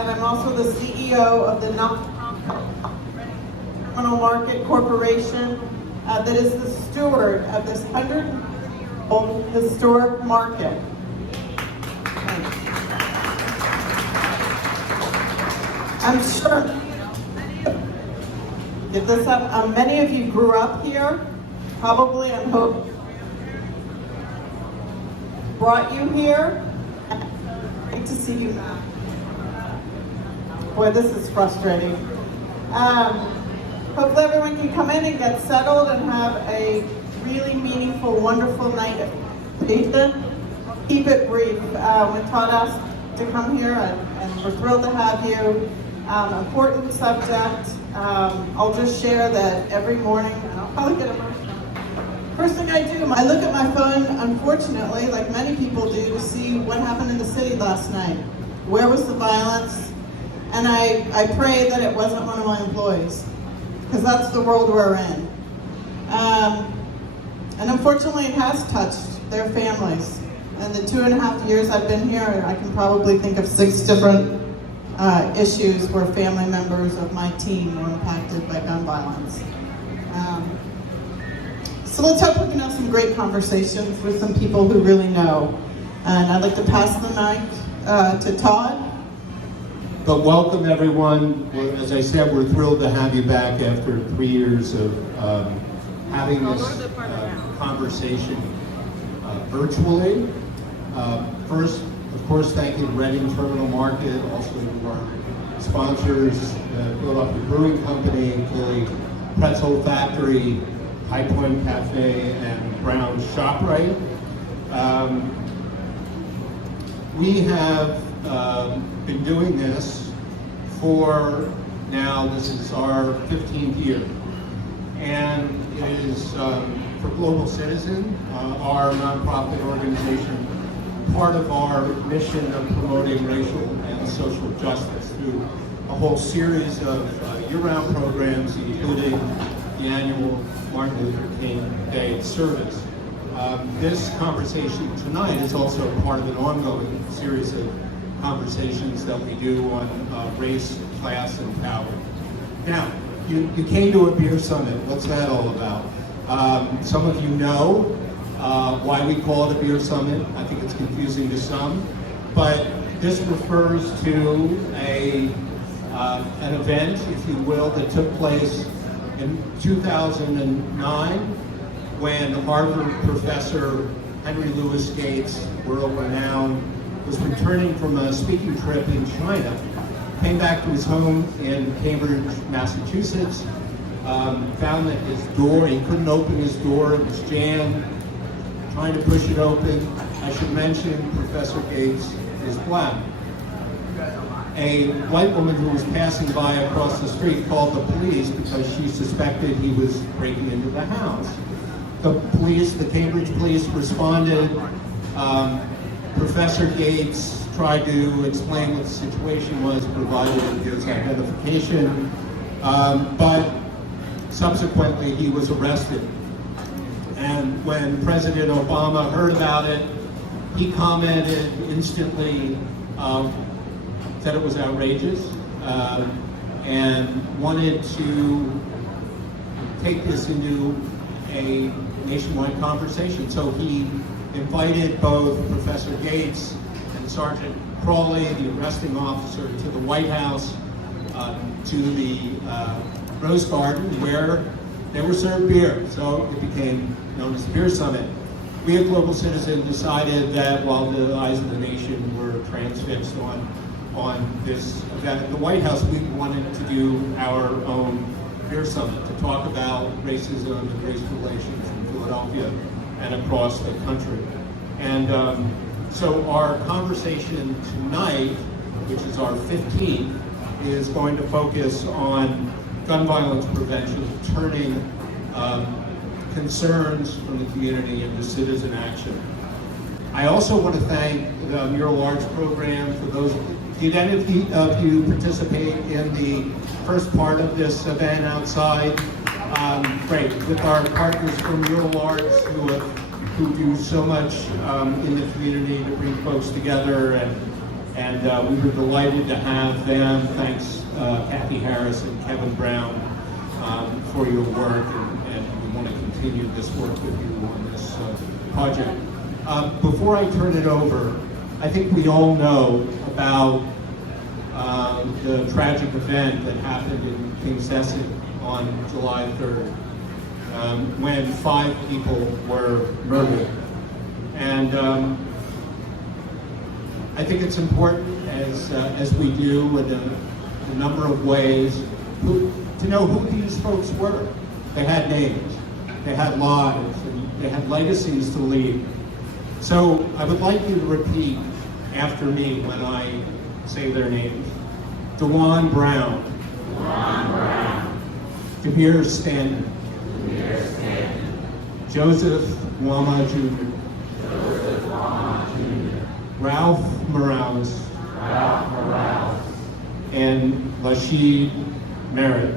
and I'm also the CEO of the Terminal Market Corporation that is the steward of this 100-year-old historic market. I'm sure, give this up, many of you grew up here, probably, and hope brought you here. Great to see you back. Boy, this is frustrating. Hopefully everyone can come in and get settled and have a really meaningful, wonderful night of presentation. Keep it brief. When Todd asked to come here, and we're thrilled to have you. Important subject. I'll just share that every morning, and I'll probably get emotional. First thing I do, I look at my phone, unfortunately, like many people do, to see what happened in the city last night. Where was the violence? And I pray that it wasn't one of my employees, because that's the world we're in. And unfortunately, it has touched their families. In the 2.5 years I've been here, I can probably think of 6 different issues where family members of my team were impacted by gun violence. So let's hope we can have some great conversations with some people who really know. And I'd like to pass the mic to Todd. But welcome everyone. As I said, we're thrilled to have you back after 3 years of having this conversation virtually. First, of course, thank you to Reading Terminal Market, also to our sponsors, Philadelphia Brewing Company, Philly Pretzel Factory, High Point Cafe, and Brown's ShopRite. We have been doing this for now, this is our 15th year. And it is for Global Citizen, our nonprofit organization, part of our mission of promoting racial and social justice through a whole series of year-round programs, including the annual Martin Luther King Day service. This conversation tonight is also part of an ongoing series of conversations that we do on race, class, and power. Now, you came to a beer summit. What's that all about? Some of you know why we call it a beer summit. I think it's confusing to some, but this refers to an event, if you will, that took place in 2009 when Harvard professor Henry Louis Gates, world-renowned, was returning from a speaking trip in China, came back to his home in Cambridge, Massachusetts, found that his door, he couldn't open his door, it was jammed, trying to push it open. I should mention Professor Gates is black. A white woman who was passing by across the street called the police because she suspected he was breaking into the house. The police, the Cambridge police, responded. Professor Gates tried to explain what the situation was, provided his identification, but subsequently he was arrested. And when President Obama heard about it, he commented instantly, said it was outrageous, and wanted to take this into a nationwide conversation. So he invited both Professor Gates and Sergeant Crawley, the arresting officer, to the White House, to the Rose Garden, where they were served beer. So it became known as the Beer Summit. We at Global Citizen decided that while the eyes of the nation were transfixed on this event at the White House, we wanted to do our own Beer Summit to talk about racism and race relations in Philadelphia and across the country. And so our conversation tonight, which is our 15th, is going to focus on gun violence prevention, turning concerns from the community into citizen action. I also want to thank the Mural Arts Program for those. Did any of you participate in the first part of this event outside? Great, with our partners from Mural Arts who do so much in the community to bring folks together And we were delighted to have them. Thanks, Kathy Harris and Kevin Brown, for your work, and we want to continue this work with you on this project. Before I turn it over, I think we all know about the tragic event that happened in Kingsession on July 3rd, when 5 people were murdered. And I think it's important, as we do in a number of ways, to know who these folks were. They had names, they had lives, and they had legacies to leave. So I would like you to repeat after me when I say their names. DeJuan Brown. Demir Stanton. Joseph Wama Jr. Ralph Morales. And Lashid Merritt.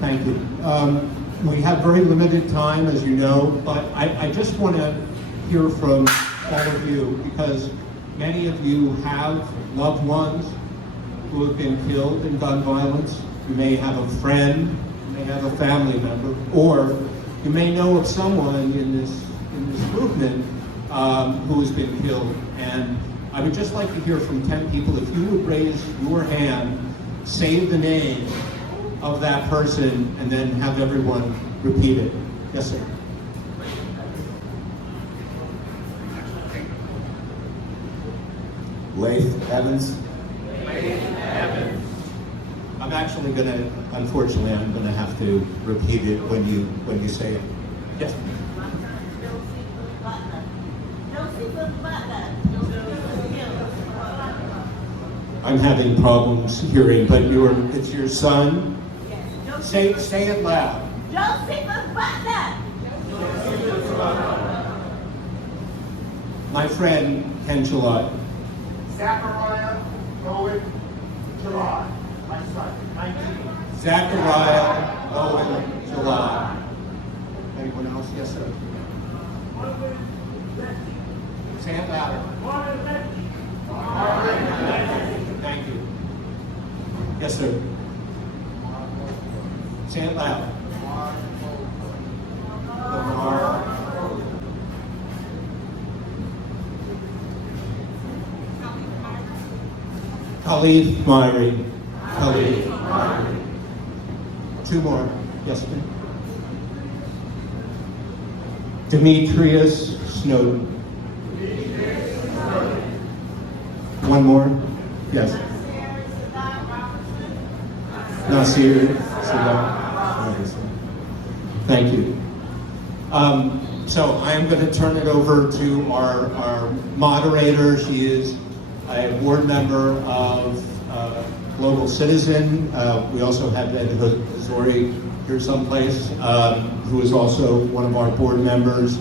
Thank you. We have very limited time, as you know, but I just want to hear from all of you, because many of you have loved ones who have been killed in gun violence. You may have a friend, you may have a family member, or you may know of someone in this movement who has been killed. And I would just like to hear from 10 people. If you would raise your hand, say the name of that person, and then have everyone repeat it. Yes, sir. Laith Evans. I'm actually unfortunately, I'm gonna have to repeat it when you say it. Yes. I'm having problems hearing, but it's your son. Say it loud. Josephus Butler. My friend Ken Gillott. Zachariah Owen July, my son, 19. Zachariah Owen July. Anyone else? Yes, sir. Say it louder. Thank you. Yes, sir. Say it loud. Lamar. Khalif Myrie. Khalif Myrie. 2 more. Yes, ma'am. Demetrius Snowden. 1 more. Yes. Nasir Sadat. Thank you. So I am going to turn it over to our moderator. She is a board member of Global Citizen. We also have Ed Hazori here someplace, who is also one of our board members.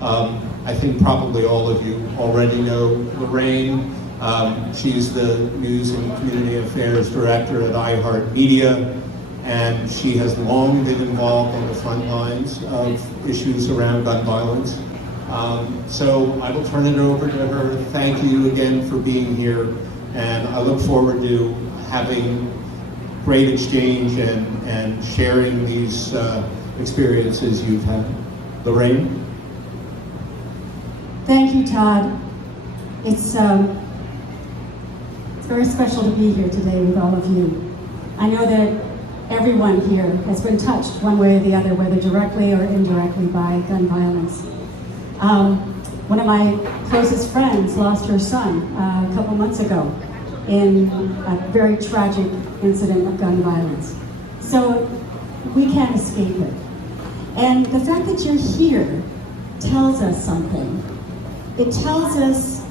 I think probably all of you already know Lorraine. She's the News and Community Affairs Director at iHeartMedia, and she has long been involved on the front lines of issues around gun violence. So I will turn it over to her. Thank you again for being here, and I look forward to having great exchange and sharing these experiences you've had. Lorraine? Thank you, Todd. It's very special to be here today with all of you. I know that everyone here has been touched one way or the other, whether directly or indirectly by gun violence. One of my closest friends lost her son a couple months ago in a very tragic incident of gun violence. So we can't escape it. And the fact that you're here tells us something. It tells us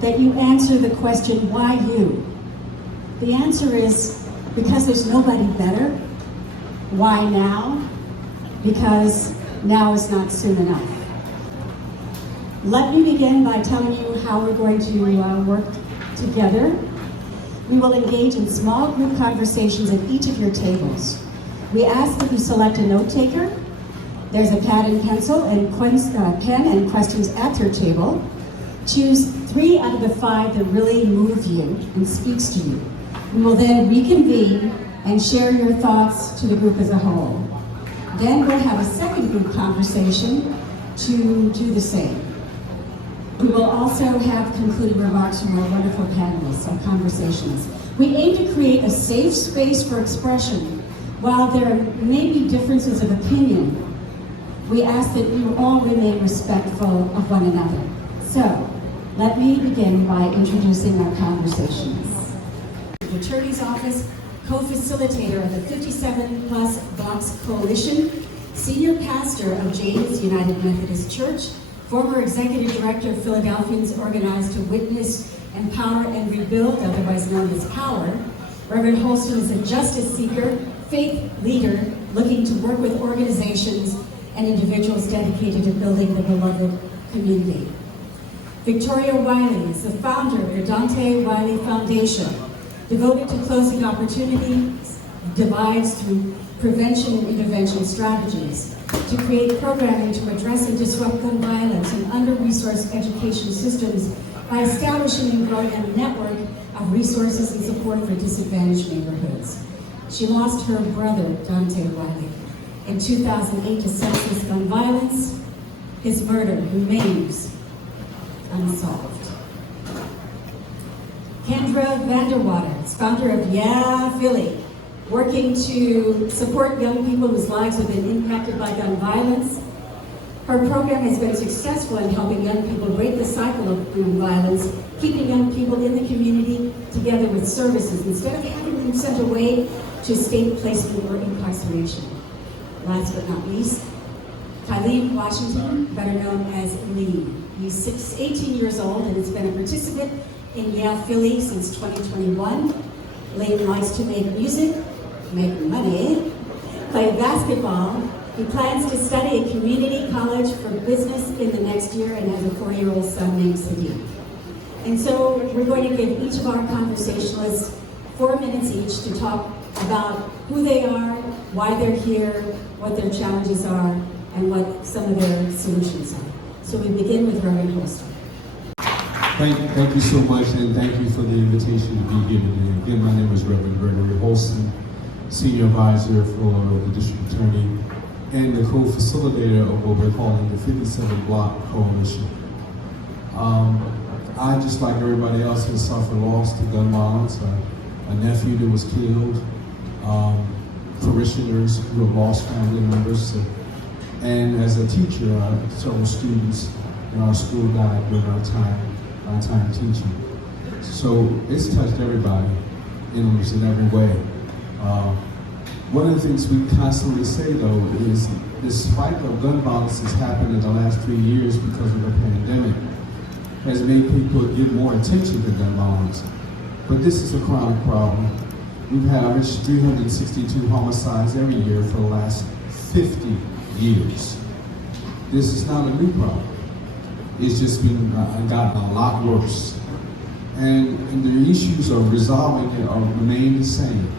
that you answer the question, why you? The answer is because there's nobody better. Why now? Because now is not soon enough. Let me begin by telling you how we're going to work together. We will engage in small group conversations at each of your tables. We ask that you select a note taker. There's a pad and pencil and pen and questions at your table. Choose 3 out of the 5 that really move you and speaks to you. We will then reconvene and share your thoughts to the group as a whole. Then we'll have a second group conversation to do the same. We will also have concluding remarks from our wonderful panelists and conversations. We aim to create a safe space for expression. While there may be differences of opinion, we ask that you all remain respectful of one another. So, let me begin by introducing our conversations. The Attorney's Office, co-facilitator of the 57 Plus Blocks Coalition, senior pastor of James United Methodist Church, former executive director of Philadelphians Organized to Witness, Empower, and Rebuild, otherwise known as POWER. Reverend Holston is a justice seeker, faith leader, looking to work with organizations and individuals dedicated to building the beloved community. Victoria Wiley is the founder of the Dante Wiley Foundation, devoted to closing opportunity divides through prevention and intervention strategies, to create programming to address and disrupt gun violence in under-resourced education systems by establishing and growing a network of resources and support for disadvantaged neighborhoods. She lost her brother, Dante Wiley, in 2008 to senseless gun violence. His murder remains unsolved. Kendra Vanderwater is founder of Yeah Philly, working to support young people whose lives have been impacted by gun violence. Her program has been successful in helping young people break the cycle of gun violence, keeping young people in the community together with services instead of having them sent away to state placement or incarceration. Last but not least, Kylene Washington, better known as Lee. He's 18 years old and has been a participant in Yeah Philly since 2021. Lee likes to make music, make money, play basketball. He plans to study at community college for business in the next year and has a 4-year-old son named Sadiq. And so we're going to give each of our conversationalists 4 minutes each to talk about who they are, why they're here, what their challenges are, and what some of their solutions are. So we begin with Reverend Holston. Thank you so much, and thank you for the invitation to be here today. Again, my name is Reverend Gregory Holston, Senior Advisor for the District Attorney and the co-facilitator of what we're calling the 57 Block Coalition. I, just like everybody else, has suffered loss to gun violence. A nephew that was killed, parishioners who have lost family members, and as a teacher, several students in our school died during our time teaching. So it's touched everybody in every way. One of the things we constantly say, though, is the spike of gun violence that's happened in the last 3 years because of the pandemic has made people give more attention to gun violence. But this is a chronic problem. We've averaged 362 homicides every year for the last 50 years. This is not a new problem. It's just been gotten a lot worse. And the issues of resolving it remain the same.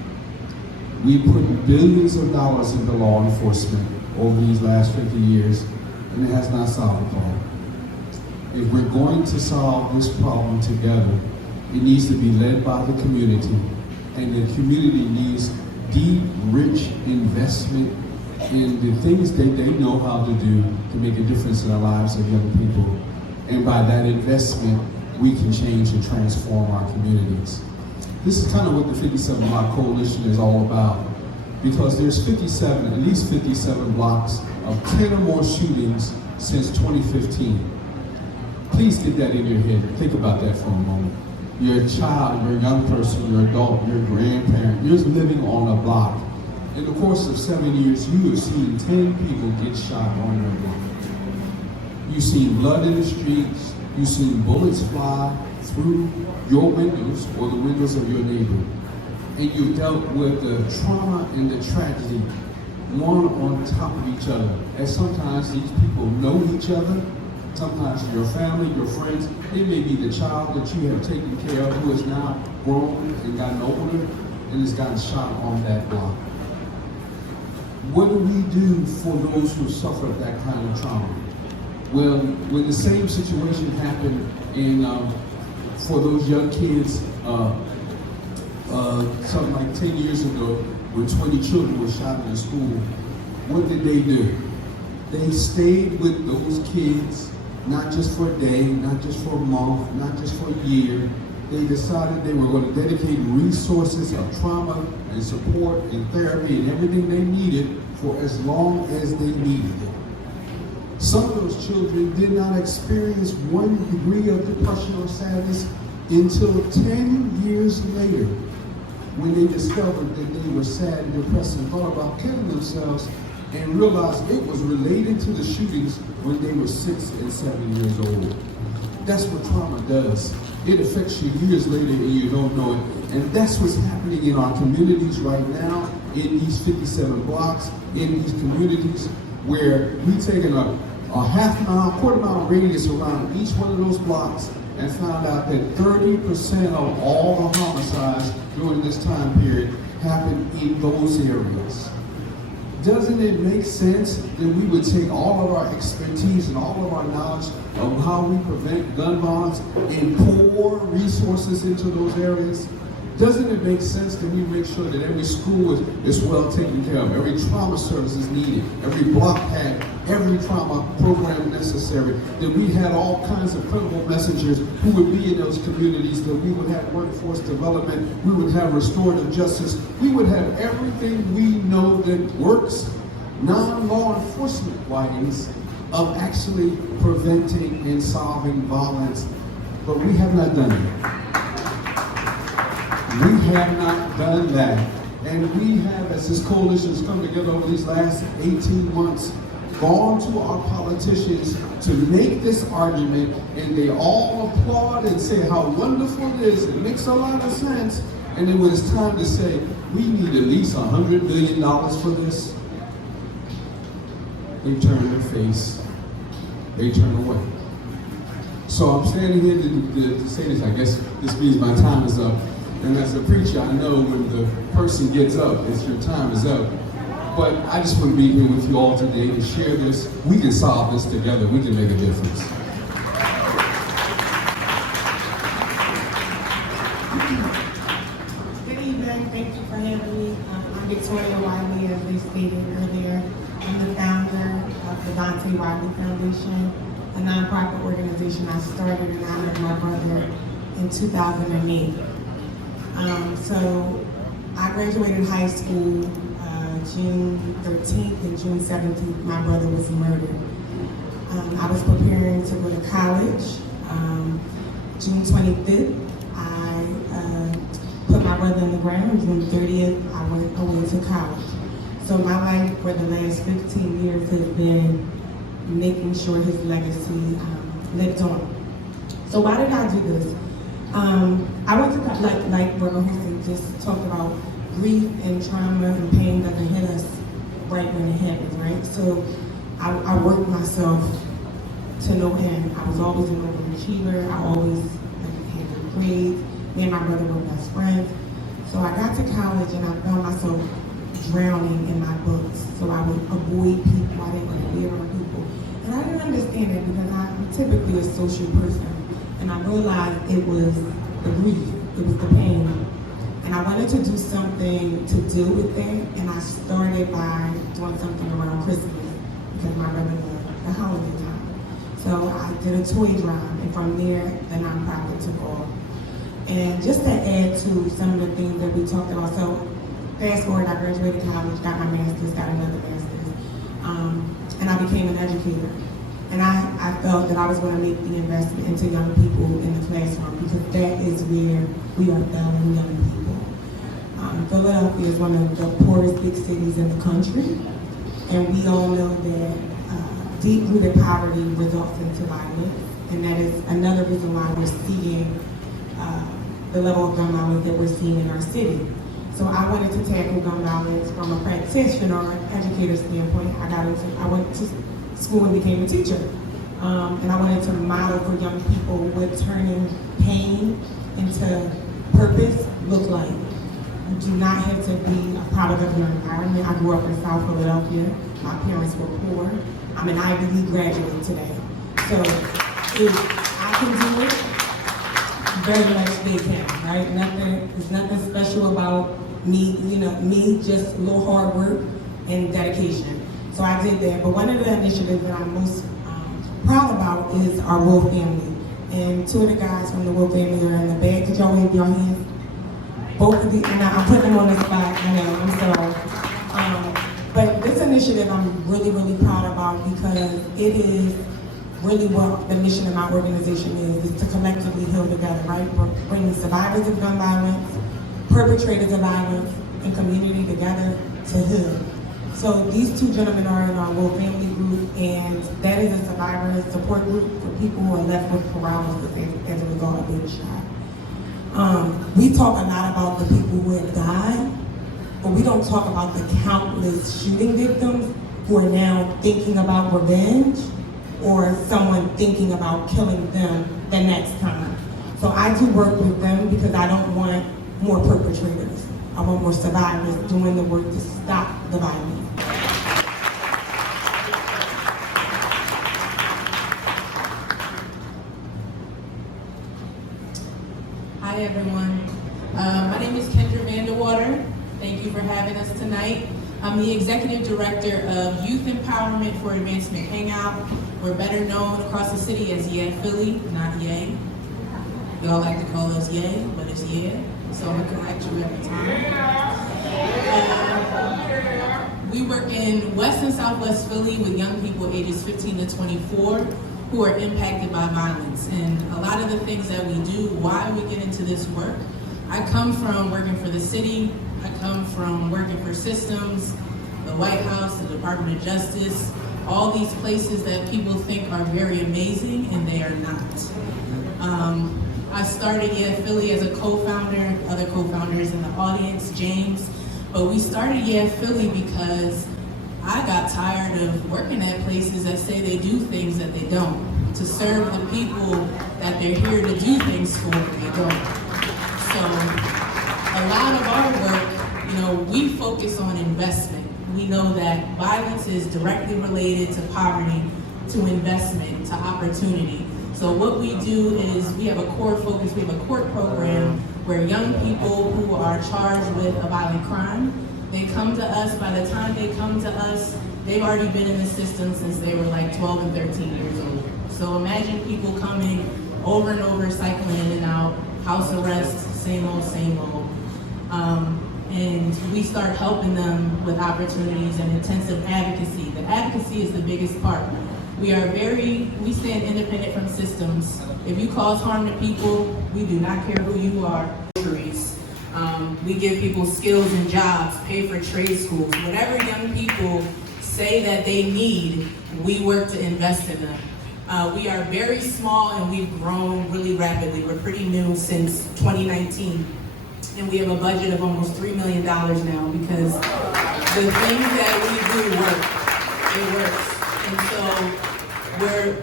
We put billions of dollars into law enforcement over these last 50 years, and it has not solved the problem. If we're going to solve this problem together, it needs to be led by the community, and the community needs deep, rich investment in the things that they know how to do to make a difference in the lives of young people. And by that investment, we can change and transform our communities. This is kind of what the 57 Block Coalition is all about, because there's at least 57 blocks of 10 or more shootings since 2015. Please get that in your head. Think about that for a moment. You're a child, you're a young person, you're an adult, you're a grandparent, you're living on a block. In the course of 7 years, you have seen 10 people get shot on your block. You've seen blood in the streets, you've seen bullets fly through your windows or the windows of your neighbor. And you've dealt with the trauma and the tragedy, one on top of each other. And sometimes these people know each other, sometimes your family, your friends. It may be the child that you have taken care of who is now grown and gotten older and has gotten shot on that block. What do we do for those who suffer that kind of trauma? Well, when the same situation happened in for those young kids, something like 10 years ago, when 20 children were shot in a school, what did they do? They stayed with those kids, not just for a day, not just for a month, not just for a year. They decided they were going to dedicate resources of trauma and support and therapy and everything they needed for as long as they needed it. Some of those children did not experience one degree of depression or sadness until 10 years later, when they discovered that they were sad and depressed and thought about killing themselves and realized it was related to the shootings when they were 6 and 7 years old. That's what trauma does. It affects you years later and you don't know it. And that's what's happening in our communities right now, in these 57 blocks, in these communities where we've taken a half mile, quarter mile radius around each one of those blocks and found out that 30% of all the homicides during this time period happened in those areas. Doesn't it make sense that we would take all of our expertise and all of our knowledge of how we prevent gun violence and pour resources into those areas? Doesn't it make sense that we make sure that every school is well taken care of, every trauma service is needed, every block had every trauma program necessary, that we had all kinds of credible messengers who would be in those communities, that we would have workforce development, we would have restorative justice, we would have everything we know that works, non-law enforcement ways of actually preventing and solving violence. But we have not done it. We have not done that. And we have, as this coalition has come together over these last 18 months, gone to our politicians to make this argument, and they all applaud and say how wonderful it is. It makes a lot of sense. And then when it's time to say, we need at least $100 million for this, they turn their face, they turn away. So I'm standing here to say this. I guess this means my time is up. And as a preacher, I know when the person gets up, it's your time is up. But I just want to be here with you all today to share this. We can solve this together. We can make a difference. Good evening. Thank you for having me. I'm Victoria Wiley, as they stated earlier. I'm the founder of the Dante Wiley Foundation, a nonprofit organization I started in honor of my brother in 2008. So I graduated high school June 13th and June 17th. My brother was murdered. I was preparing to go to college. June 25th, I put my brother in the ground. June 30th, I went away to college. So my life for the last 15 years has been making sure his legacy lived on. So why did I do this? I went to, like Bro Hussein just talked about, grief and trauma and pain doesn't hit us right when it happens, right? So I worked myself to no end. I was always an overachiever. I always had good grades. Me and my brother were best friends. So I got to college and I found myself drowning in my books. So I would avoid people. I didn't want to be around people. And I didn't understand it because I'm typically a social person. And I realized it was the grief, it was the pain. And I wanted to do something to deal with that. And I started by doing something around Christmas because my brother loved the holiday time. So I did a toy drive, and from there, the nonprofit took off. And just to add to some of the things that we talked about, so fast forward, I graduated college, got my master's, got another master's, and I became an educator. And I felt that I was going to make the investment into young people in the classroom because that is where we are failing young people. Philadelphia is one of the poorest big cities in the country, and we all know that deep-rooted poverty results into violence, and that is another reason why we're seeing the level of gun violence that we're seeing in our city. So I wanted to tackle gun violence from a practitioner, educator standpoint. I went to school and became a teacher. And I wanted to model for young people what turning pain into purpose looked like. You do not have to be a product of your environment. I grew up in South Philadelphia. My parents were poor. I'm an Ivy League graduate today. So if I can do it, very much they can, right? There's nothing special about me, just a little hard work and dedication. So I did that. But one of the initiatives that I'm most proud about is our Wolf family. And two of the guys from the Wolf family are in the back. Could y'all wave your hands? Both of these, and I'm putting them on the spot, I know, I'm sorry. But this initiative I'm really, really proud about because it is really what the mission of my organization is to collectively heal together, right? We're bringing survivors of gun violence, perpetrators of violence, and community together to heal. So these two gentlemen are in our Wolf Family group, and that is a survivor support group for people who are left with paralysis as a result of being shot. We talk a lot about the people who have died, but we don't talk about the countless shooting victims who are now thinking about revenge or someone thinking about killing them the next time. So I do work with them because I don't want more perpetrators. I want more survivors doing the work to stop the violence. Hi everyone. My name is Kendra Vanderwater. Thank you for having us tonight. I'm the Executive Director of Youth Empowerment for Advancement Hangout. We're better known across the city as Yeah Philly, not Yay. Y'all like to call us Yay, but it's Yeah. So I'm gonna correct you every time. We work in West and Southwest Philly with young people ages 15 to 24 who are impacted by violence. And a lot of the things that we do, why we get into this work, I come from working for the city, I come from working for systems, the White House, the Department of Justice, all these places that people think are very amazing and they are not. I started Yeah Philly as a co-founder, other co-founders in the audience, James, but we started Yeah Philly because I got tired of working at places that say they do things that they don't, to serve the people that they're here to do things for, they don't. So a lot of our work, we focus on investment. We know that violence is directly related to poverty, to investment, to opportunity. So what we do is we have a core focus, we have a court program where young people who are charged with a violent crime, they come to us. By the time they come to us, they've already been in the system since they were like 12 and 13 years old. So imagine people coming over and over, cycling in and out, house arrests, same old, same old. And we start helping them with opportunities and intensive advocacy. The advocacy is the biggest part. We stand independent from systems. If you cause harm to people, we do not care who you are. We give people skills and jobs, pay for trade schools. Whatever young people say that they need, we work to invest in them. We are very small and we've grown really rapidly. We're pretty new since 2019. And we have a budget of almost $3 million now because the things that we do work. It works. And so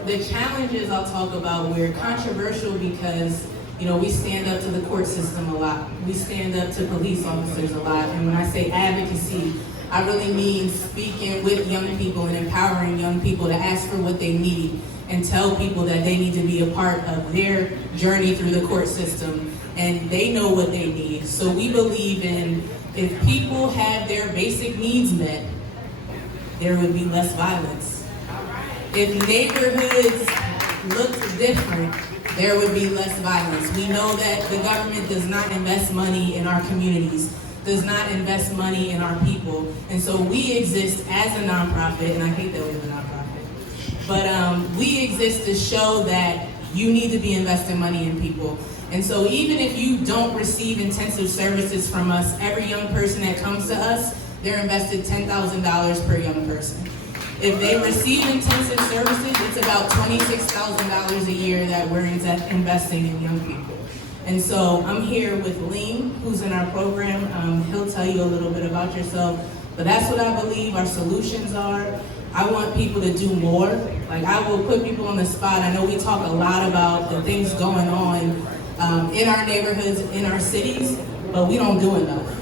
the challenges I'll talk about, we're controversial because we stand up to the court system a lot. We stand up to police officers a lot. And when I say advocacy, I really mean speaking with young people and empowering young people to ask for what they need and tell people that they need to be a part of their journey through the court system. And they know what they need. So we believe in if people have their basic needs met, there would be less violence. If neighborhoods looked different, there would be less violence. We know that the government does not invest money in our communities, does not invest money in our people. And so we exist as a nonprofit, and I hate that we're a nonprofit, but we exist to show that you need to be investing money in people. And so even if you don't receive intensive services from us, every young person that comes to us, they're invested $10,000 per young person. If they receive intensive services, it's about $26,000 a year that we're investing in young people. And so I'm here with Lean, who's in our program. He'll tell you a little bit about yourself, but that's what I believe our solutions are. I want people to do more. Like, I will put people on the spot. I know we talk a lot about the things going on in our neighborhoods, in our cities, but we don't do enough.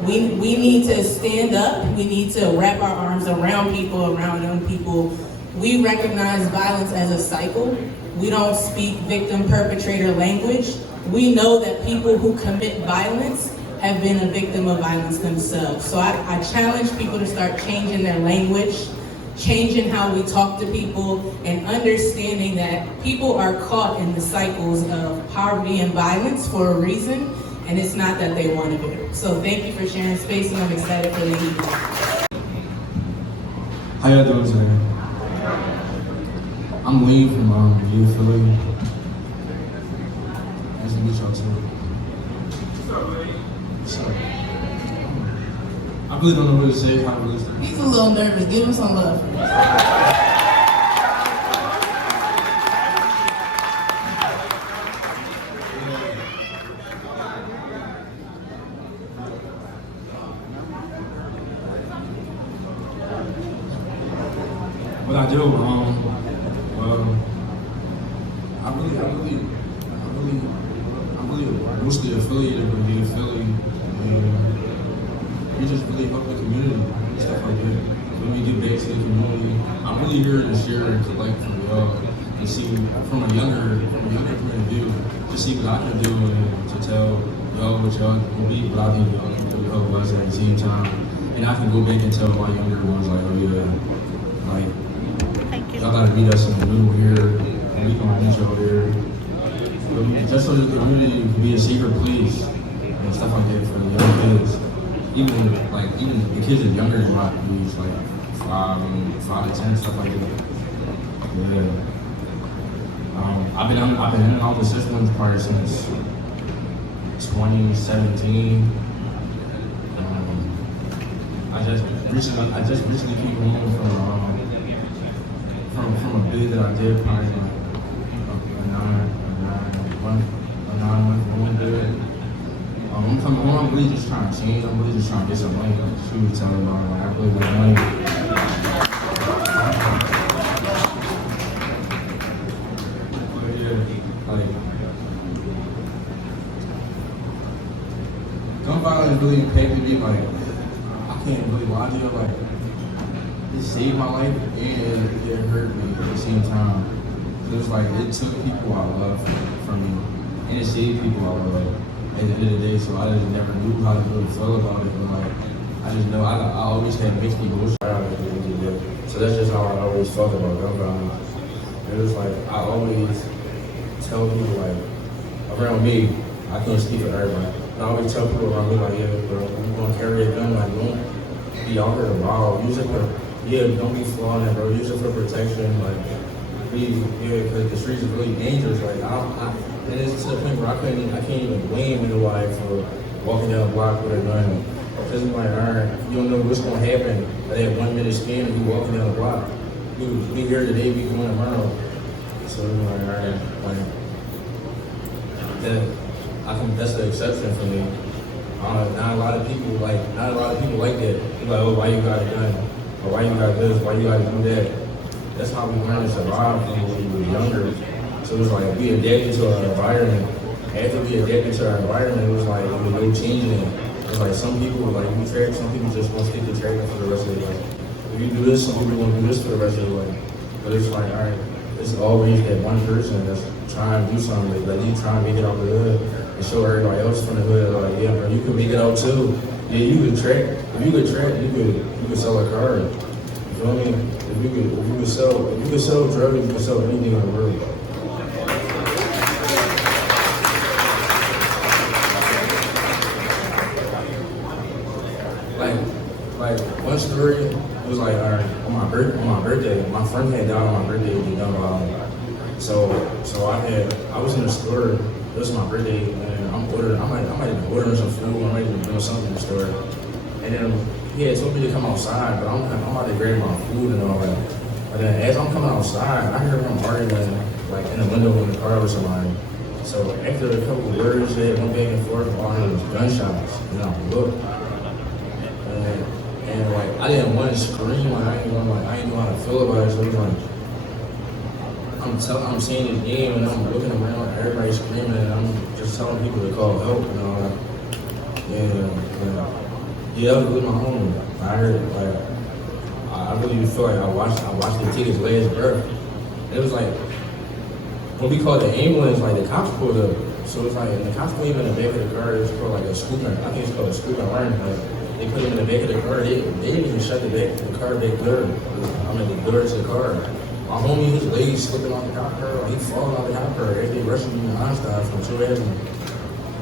We need to stand up. We need to wrap our arms around people, around young people, We recognize violence as a cycle. We don't speak victim-perpetrator language. We know that people who commit violence have been a victim of violence themselves. So I challenge people to start changing their language, changing how we talk to people, and understanding that people are caught in the cycles of poverty and violence for a reason, and it's not that they want to do. So thank you for sharing space, and I'm excited for the evening. How y'all doing today? I'm Lee from Youth Philly. Nice to meet y'all too. What's up? I really don't know what to say. How to really say. He's a little nervous. Give him some love. What I do, I'm really mostly affiliated with Youth Philly, and we just really help the community and stuff like that. When we give back to the community, I'm really here to share and collect from y'all and see from a younger point of view, to see what I can do and to tell y'all what y'all will be, what I think y'all can do otherwise at the same time. And I can go back and tell my younger ones like, oh yeah, like y'all gotta meet us in the middle here, and we gonna meet y'all there. Just so the community can be a safer place and stuff like that for the young kids. Even the kids that are younger than my age, like 5 to 10, stuff like that. Yeah. I've been in all the systems probably since 2017. I just recently came home from a bid that I did probably like a 9-month bid. I'm really just trying to change. I'm really just trying to get some money. Like, truly tell them, like, I really want money. But yeah, like, gun violence really impacted me. Like, I can't really lie to you. Like, it saved my life and it hurt me at the same time. It was like it took people I love from me, and it saved people I love. At the end of the day, so I just never knew how to really feel about it, but like, I just know I always had mixed emotions. So that's just how I always felt about gun violence. It was like, I always tell people like, around me, I can't speak for everybody, I always tell people around me like, yeah, bro, you gonna carry a gun, like, don't be out here wild, use it for, don't be flawing it, bro, use it for protection, like, because the streets is really dangerous, like, and it's to the point where I can't even blame anybody for walking down the block with a gun. Because I'm like, all right, you don't know what's going to happen at that 1 minute scan of you walking down the block. We here today, we going tomorrow. So I'm like, all right, like, I think that's the exception for me. Not a lot of people like that. They're like, oh, why you got a gun? Or why you got this? Why you got to do that? That's how we learn to survive when we were younger. So it was like we adapted to our environment. After we adapted to our environment, it was like there was no changing it. It was like some people like you track, some people just want to stick to tracking for the rest of their life. If you do this, some people want to do this for the rest of their life. But it's like, all right, it's always that one person that's trying to do something. Like you trying to make it out the hood and show everybody else from the hood. Like, yeah, bro, you can make it out too. Yeah, you could track. If you could track, you could sell a car. You feel me? If you could sell drugs, you could sell anything in the world. Like one story, it was like, all right, on my birthday, my friend had died on my birthday with a gun violence. So I was in the store. It was my birthday, and I might have been ordering some food, I might have been doing something in the store. And then he had told me to come outside, but I'm about to grab my food and all that. And then as I'm coming outside, I heard him arguing like in the window in the car with somebody. So after a couple of words that went back and forth, all I heard was gunshots, and I looked. And like I didn't want to scream, like I didn't know how to feel about it. So it was like I'm seeing this game and I'm looking around, everybody's screaming, and I'm just telling people to call help and all that. Yeah, that was with my homie. I heard it, like I really feel like I watched the take his last breath. And it was like, when we called the ambulance, like the cops pulled up. So it's like, and the cops put him in the back of the car. It's called like a scoop and, I think it's called a scoop and run. Like, they put him in the back of the car. They didn't even shut the car back door. I mean, the door to the car. My homie, his legs slipping off the cop car. Like, he falling off the cop car. They rushing me nonstop from 2 a.m.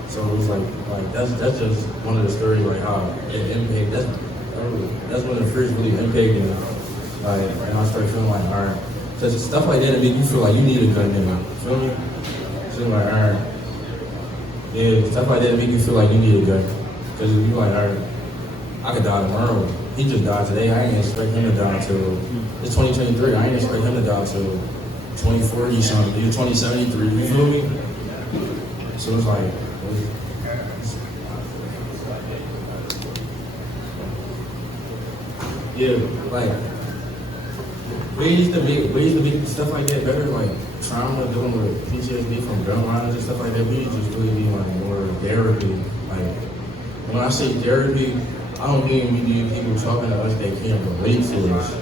So it was like that's just one of the stories, like how it impacted. That's when the first really impacted me. Like, and I started feeling like, all right, so stuff like that make you feel like you need a gun now. Feel me? So like, all right, yeah, stuff like that make you feel like you need a gun, because you like, all right, I could die tomorrow. He just died today. I ain't expect him to die until it's 2023. I ain't expect him to die until 2040 something. He's 2073. You feel me? So it's like. Yeah, like ways to make stuff like that better, like trauma dealing with PTSD from gun violence and stuff like that. We just really need like more therapy. Like when I say therapy, I don't mean we need people talking to us that can't relate to us. You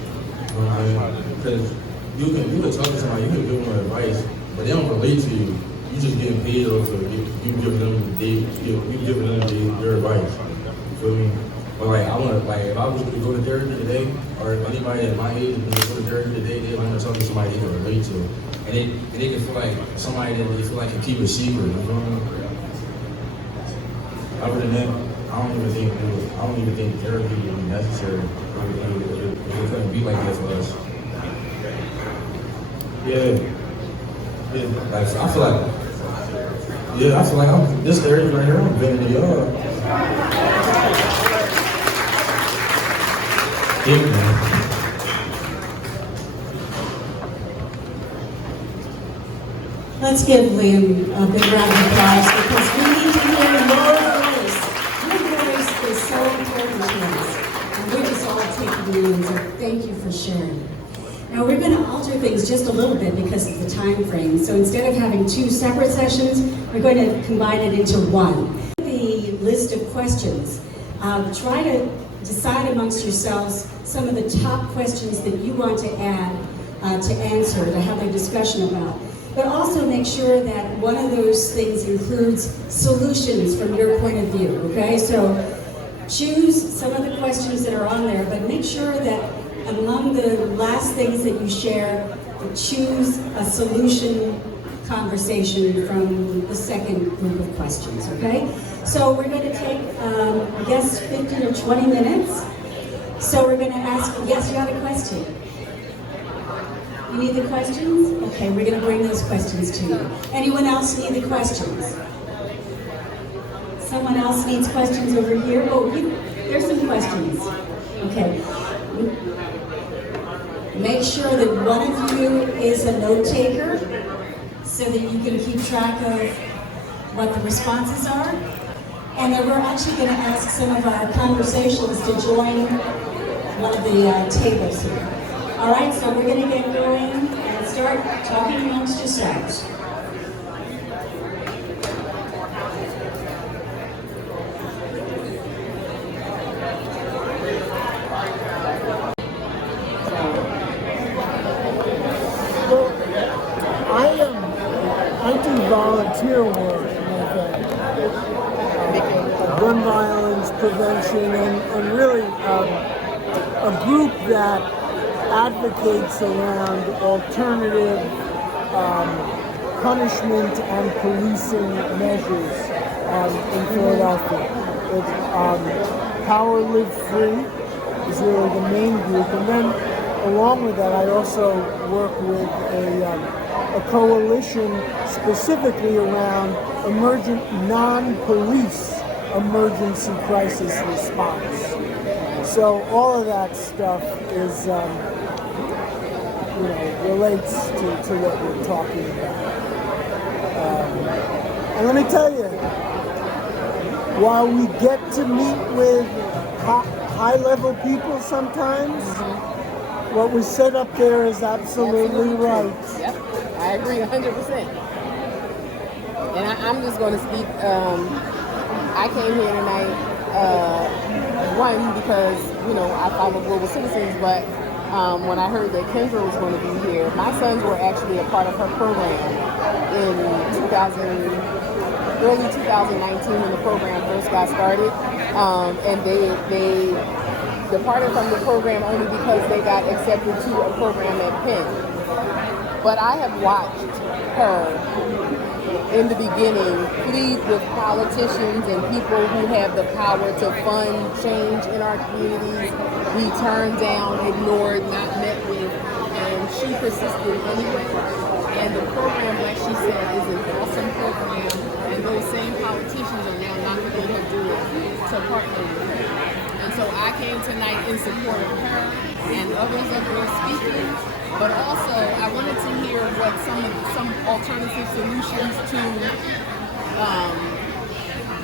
know what I mean? Because you can talk to somebody, you can give them advice, but they don't relate to you. You just getting paid off for you giving them your advice. You feel me? But like I want to, like if I was going to go to therapy today, or if anybody at my age is going to go to therapy today, they want to talk to somebody they can relate to, and they can feel like somebody that they feel like can keep a secret. You know what I mean? Other than that, I don't even think therapy would be necessary if it couldn't be like that for us. Yeah, like I feel like I'm this therapy right here. I'm bending the yard. Let's give Liam a big round of applause because we need to hear your voice. Your voice is so important to us. And we're just all taking it in, so thank you for sharing. Now we're going to alter things just a little bit because of the time frame. So instead of having 2 separate sessions, we're going to combine it into one. The list of questions. Try to decide amongst yourselves some of the top questions that you want to add to answer, to have a discussion about. But also make sure that one of those things includes solutions from your point of view, okay? So choose some of the questions that are on there, but make sure that among the last things that you share, choose a solution conversation from the second group of questions, okay? So we're going to take, I guess, 15 or 20 minutes. So we're going to ask, yes, you got a question? You need the questions? Okay, we're going to bring those questions to you. Anyone else need the questions? Someone else needs questions over here? Oh, there's some questions. Okay. Make sure that one of you is a note taker so that you can keep track of what the responses are. And then we're actually going to ask some of our conversations to join one of the tables here. All right, so we're going to get going and start talking amongst yourselves. I do volunteer work with gun violence prevention and really a group that advocates around alternative punishment and policing measures in Philadelphia. Power Live Free is really the main group, and then along with that, I also work with a coalition specifically around emergent non-police emergency crisis response. So all of that stuff is, relates to what we're talking about. And let me tell you, while we get to meet with high-level people sometimes, what was said up there is absolutely right. Yep, I agree 100%. And I'm just going to speak. I came here tonight, one, because, I follow Global Citizens, but when I heard that Kendra was going to be here. My sons were actually a part of her program in early 2019 when the program first got started. And they departed from the program only because they got accepted to a program at Penn. But I have watched her in the beginning plead with politicians and people who have the power to fund change in our communities, be turned down, ignored, not met with, and she persisted anyway. And the program, like she said, is an awesome program, and those same politicians are now knocking on her door to partner with her. And so I came tonight in support of her and others that were speaking, but also I wanted to hear what some alternative solutions to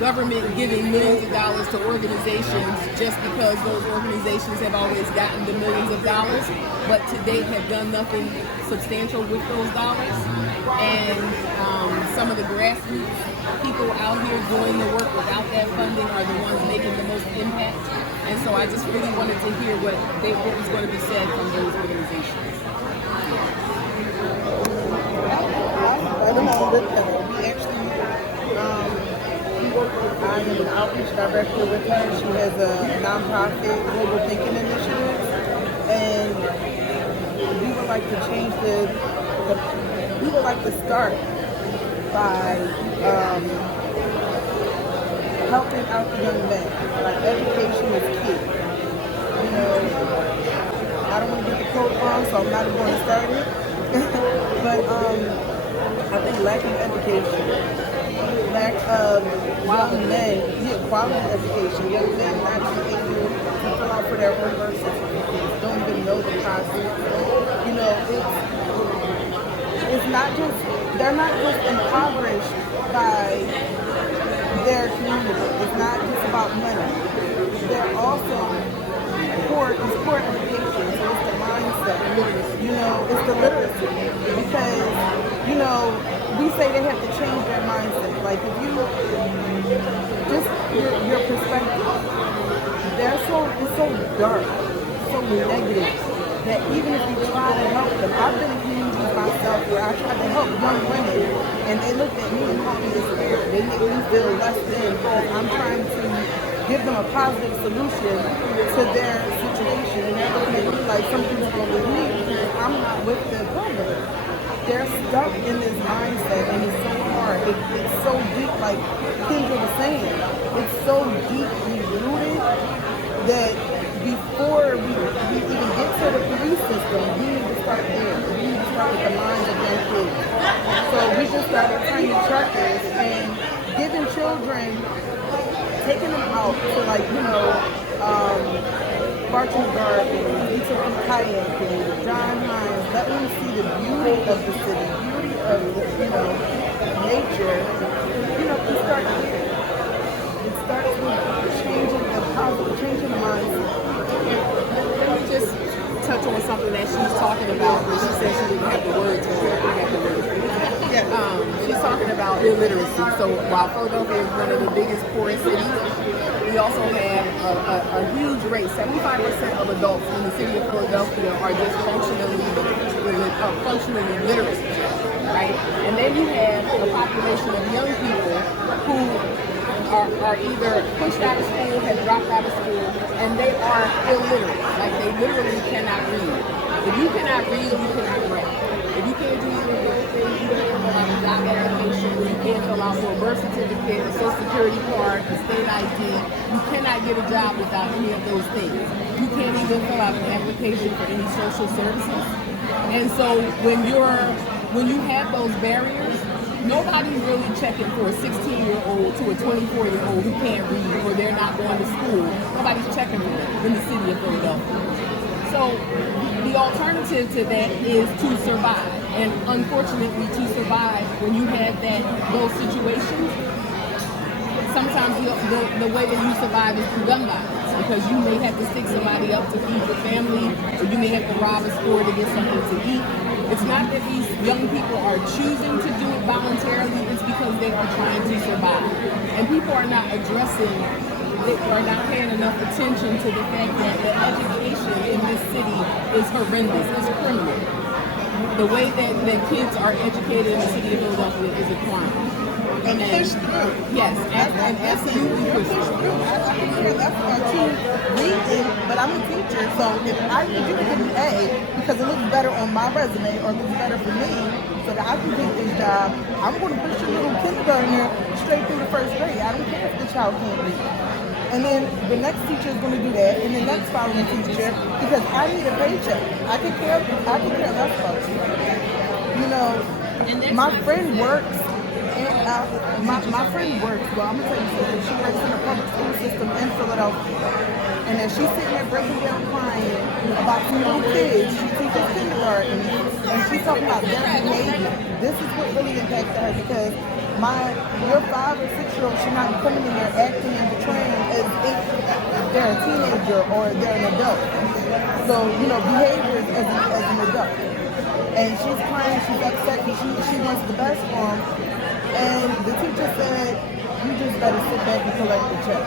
government giving millions of dollars to organizations just because those organizations have always gotten the millions of dollars, but to date have done nothing substantial with those dollars. And some of the grassroots people out here doing the work without that funding are the ones making the most impact. And so I just really wanted to hear what was going to be said from those organizations. I'm an outreach director with her. She has a nonprofit global thinking initiative, and we would like to change we would like to start by helping out the young men. Like, education is key. You know, I don't want to get the code wrong, so I'm not even going to start it. But I think lacking education, lack of young men, quality education, young men not being able to fill out for their own birth certificates, don't even know the process. You know, it's not just, they're not just impoverished by their community. It's not just about money. They're also poor education, so it's the mindset, you know, it's the literacy. Because, you know, we say they have to change their mindset. Like, if you, just your perspective, it's so dark, so negative, that even if you try to help them, I've been in communities myself where I tried to help young women, and they looked at me and called me despair. They make me feel less than because I'm trying to give them a positive solution to their situation, and they're looking at me like something's wrong with me because I'm not with the program. They're stuck in this mindset, and it's so hard. It's so deep, like Kendra was saying. It's so deeply rooted that before we even get to the police system, we need to start there. We need to start with the minds of young kids. So we just started training truckers and giving children, taking them out to, like, you know, Barton Garden, we took them kayaking, John Hines, let them see the beauty of the city, beauty of the, you know, nature. You know, it starts here. It starts with changing the mindset. Let me just touch on something that she's talking about when she said she didn't have the words for it. I have the words. She's talking about illiteracy. So while Philadelphia is one of the biggest poorest cities, we also have a huge rate. 75% of adults in the city of Philadelphia are just functionally literate, right? And then you have a population of young people who are either pushed out of school, have dropped out of school, and they are illiterate. Like, they literally cannot read. If you cannot read, you cannot write. If you can't do any of those things, you can't fill out a job application, you can't fill out for a birth certificate, a social security card, a state ID. You cannot get a job without any of those things. You can't even fill out an application for any social services. And so when you have those barriers, nobody's really checking for a 16-year-old to a 24-year-old who can't read or they're not going to school. Nobody's checking for them in the city of Philadelphia. So the alternative to that is to survive. And unfortunately, to survive when you have those situations, sometimes the way that you survive is through gun violence, because you may have to stick somebody up to feed your family, or you may have to rob a store to get something to eat. It's not that these young people are choosing to do it voluntarily, it's because they are trying to survive. And people are not addressing they are not paying enough attention to the fact that the education in this city is horrendous, it's criminal. The way that kids are educated in the city of Philadelphia is a crime. And push through. Yes, and absolutely push through. I can hear that's my team reading, but I'm a teacher, so if I need you to give me A because it looks better on my resume or it looks better for me, so that I can get this job, I'm going to push your little kindergartner straight through the first grade. I don't care if the child can't read. And then the next teacher is going to do that, and the next following teacher, because I need a paycheck. I can care less about you. You know, my friend works. My friend works, well, I'm going to tell you something. She works in the public school system in Philadelphia. And as she's sitting there breaking down crying about some little kids, she teaches kindergarten, and she's talking about their behavior. This is what really impacts her because your 5 or 6 year old should not be coming in there acting and betraying as if they're a teenager or they're an adult. So, you know, behaviors as an adult. And she's crying, she's upset because she wants the best for them. And the teacher said, you just better sit back and collect the check.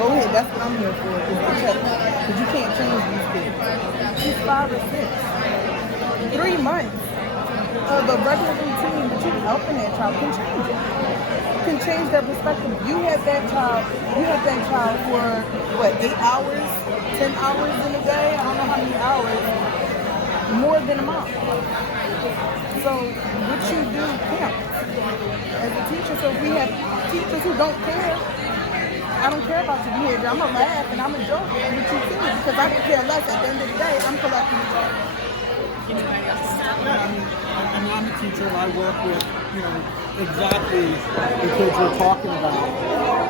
Go ahead, that's what I'm here for, is the check. Because you can't change these kids. She's 5 or 6. 3 months of a regular routine that you're helping that child can change it. Can change their perspective. You had that child for, what, 8 hours? 10 hours in a day? I don't know how many hours. More than a month. So what you do counts as a teacher. So if we have teachers who don't care, I don't care about your behavior. I'm gonna laugh and I'm a joke with you too because I can care less. At the end of the day, I'm collecting the check. I'm a teacher and I work with, exactly the kids we're talking about.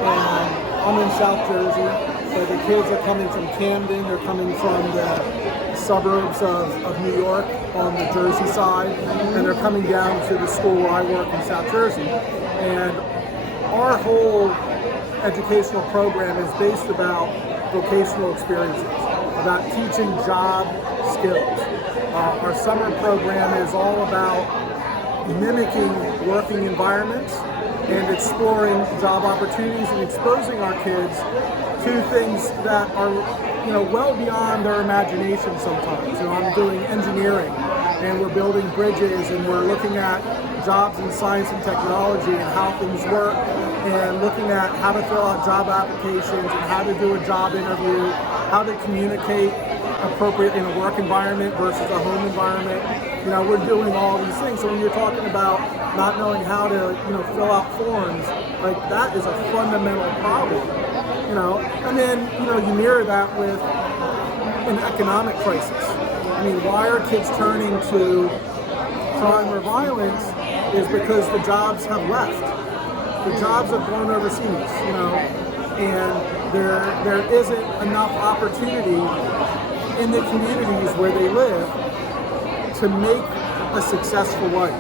And I'm in South Jersey, so the kids are coming from Camden, they're coming from the suburbs of New York on the Jersey side, and they're coming down to the school where I work in South Jersey. And our whole educational program is based about vocational experiences, about teaching job skills. Our summer program is all about mimicking working environments and exploring job opportunities and exposing our kids to things that are, well beyond their imagination sometimes. I'm doing engineering and we're building bridges and we're looking at jobs in science and technology and how things work and looking at how to fill out job applications and how to do a job interview, how to communicate appropriate in a work environment versus a home environment. We're doing all these things. So when you're talking about not knowing how to, fill out forms, like that is a fundamental problem. And then, you mirror that with an economic crisis. Why are kids turning to crime or violence is because the jobs have left. The jobs have gone overseas, and there isn't enough opportunity in the communities where they live to make a successful life,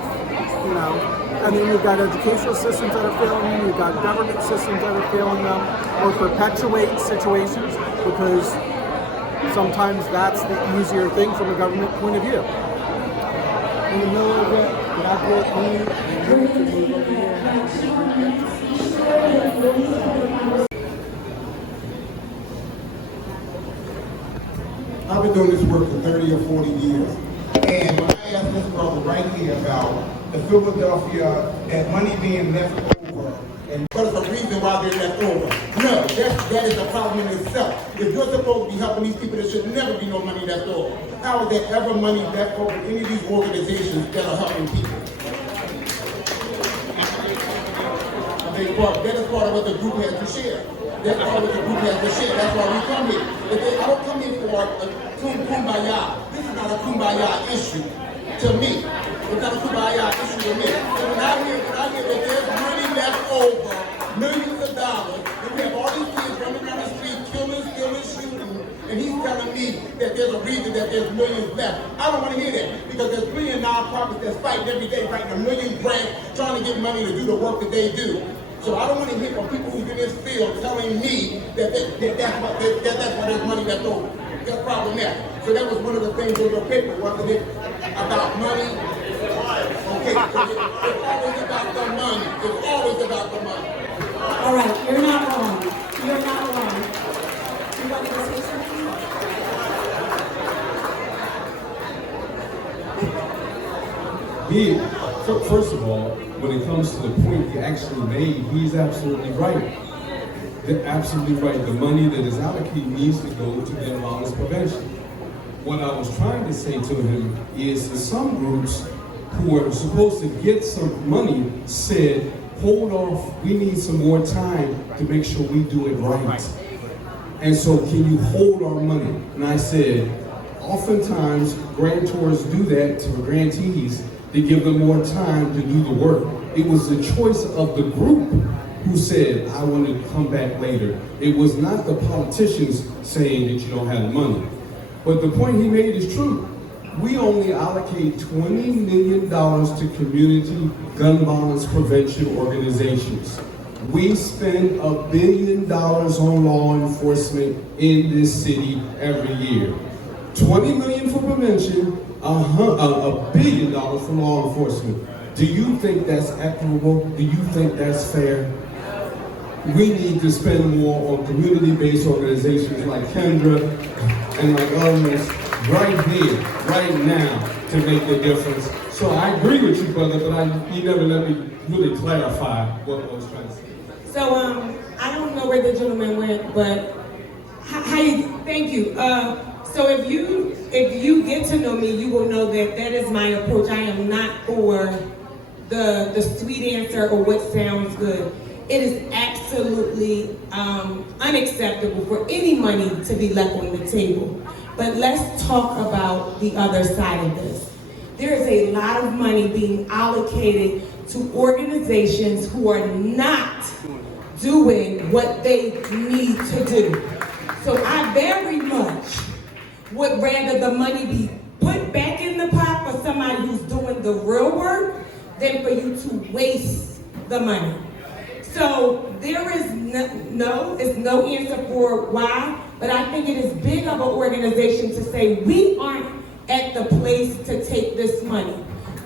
And then you've got educational systems that are failing them, you've got government systems that are failing them, or perpetuate situations because sometimes that's the easier thing from a government point of view. In the middle of it, when I brought me and you to move over here. I've been doing this work for 30 or 40 years. And when I asked this brother right here about the Philadelphia, that money being left over, and what is the reason why they're left over? No, that is a problem in itself. If you're supposed to be helping these people, there should never be no money left over. How is there ever money left over in any of these organizations that are helping people? That is part of what the group has to share. That's part of what the group has to share. That's why we come here. I don't come here for a kumbaya. This is not a kumbaya issue to me. It's not a kumbaya issue to me. So when I hear that there's money left over, millions of dollars, and we have all these kids running down the street, killing, stealing, shooting, and he's telling me that there's a reason that there's millions left. I don't want to hear that because there's plenty of nonprofits that's fighting every day, writing a million grants, trying to get money to do the work that they do. So I don't want to hear from people who's in this field telling me that that's why there's money left over. That's problematic. So that was one of the things in your paper, wasn't it? About money. Okay, it's always about the money. It's always about the money. All right, you're not wrong. First of all, when it comes to the point he actually made, he's absolutely right. They're absolutely right. The money that is allocated needs to go to gun violence prevention. What I was trying to say to him is that some groups who are supposed to get some money said, hold off, we need some more time to make sure we do it right. And so can you hold our money? And I said, oftentimes grantors do that to grantees to give them more time to do the work. It was the choice of the group who said, I want to come back later. It was not the politicians saying that you don't have money. But the point he made is true. We only allocate $20 million to community gun violence prevention organizations. We spend $1 billion on law enforcement in this city every year. $20 million for prevention, $1 billion for law enforcement. Do you think that's equitable? Do you think that's fair? We need to spend more on community-based organizations like Kendra and like others right here, right now, to make the difference. So I agree with you, brother, but you never let me really clarify what I was trying to say. So I don't know where the gentleman went, but thank you. So if you get to know me, you will know that that is my approach. I am not for the sweet answer or what sounds good. It is absolutely unacceptable for any money to be left on the table. But let's talk about the other side of this. There is a lot of money being allocated to organizations who are not doing what they need to do. So I very much would rather the money be put back in the pot for somebody who's doing the real work than for you to waste the money. So there is no answer for why, but I think it is big of an organization to say we aren't at the place to take this money.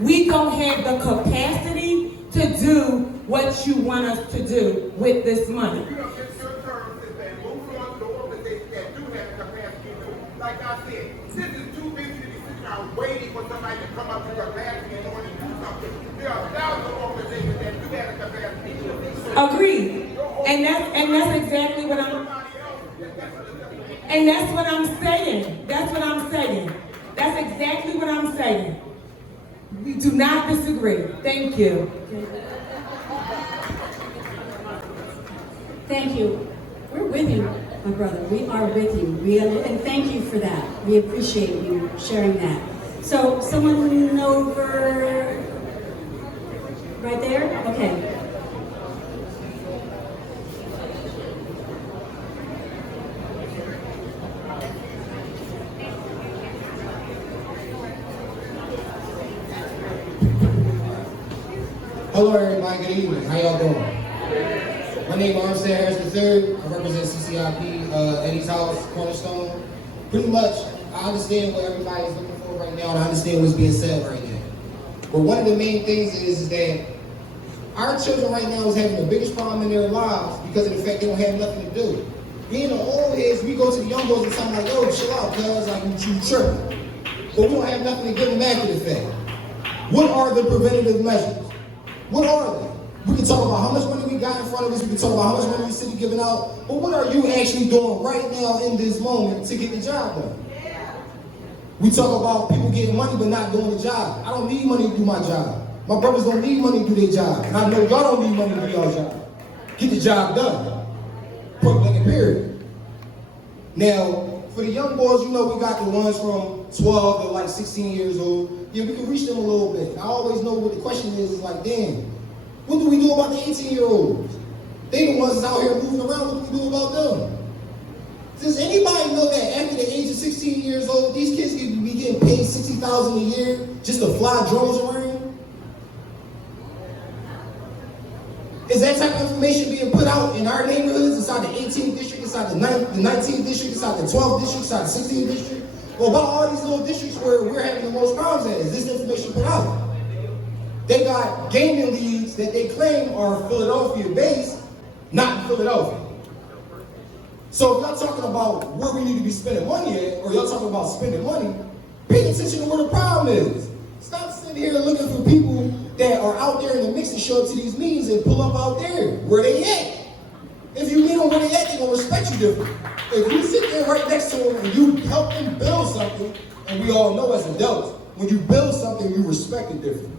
We don't have the capacity to do what you want us to do with this money. Like I said, this is too busy to be sitting around waiting for somebody to come up to capacity and want to do something. There are thousands of organizations that do have the capacity to do something. Agreed. And that's exactly what I'm saying. That's what I'm saying. That's exactly what I'm saying. We do not disagree. Thank you. Thank you. We're with you, my brother. We are with you. And thank you for that. We appreciate you sharing that. So someone over right there? Okay. Hello everybody, good evening. How y'all doing? My name is Armstead Harris III. I represent CCIP, Eddie's House, Cornerstone. Pretty much, I understand what everybody is looking for right now, and I understand what's being said right now. But one of the main things is that our children right now is having the biggest problem in their lives because of the fact they don't have nothing to do. Being the old heads, we go to the young boys and tell them like, yo, chill out, cuz, like you tripping. But we don't have nothing to give them after the fact. What are the preventative measures? What are they? We can talk about how much money we got in front of us, we can talk about how much money the city giving out, but what are you actually doing right now in this moment to get the job done? We talk about people getting money but not doing the job. I don't need money to do my job. My brothers don't need money to do their job. And I know y'all don't need money to do your job. Get the job done. Point blank and period. Now, for the young boys, you know we got the ones from 12 to like 16 years old. Yeah, we can reach them a little bit. I always know what the question is like, damn, what do we do about the 18-year-olds? They the ones that's out here moving around, what do we do about them? Does anybody know that after the age of 16 years old, these kids can be getting paid $60,000 a year just to fly drones around? Is that type of information being put out in our neighborhoods, inside the 18th district, inside the 19th district, inside the 12th district, inside the 16th district? Well, about all these little districts where we're having the most problems at, is this information put out? They got gaming leagues that they claim are Philadelphia-based, not in Philadelphia. So if y'all talking about where we need to be spending money at, or y'all talking about spending money, pay attention to where the problem is. Stop sitting here looking for people that are out there in the mix and show up to these meetings and pull up out there where they at. If you meet them where they at, they gonna respect you different. If you sit there right next to them and you help them build something, and we all know as adults, when you build something, you respect it different.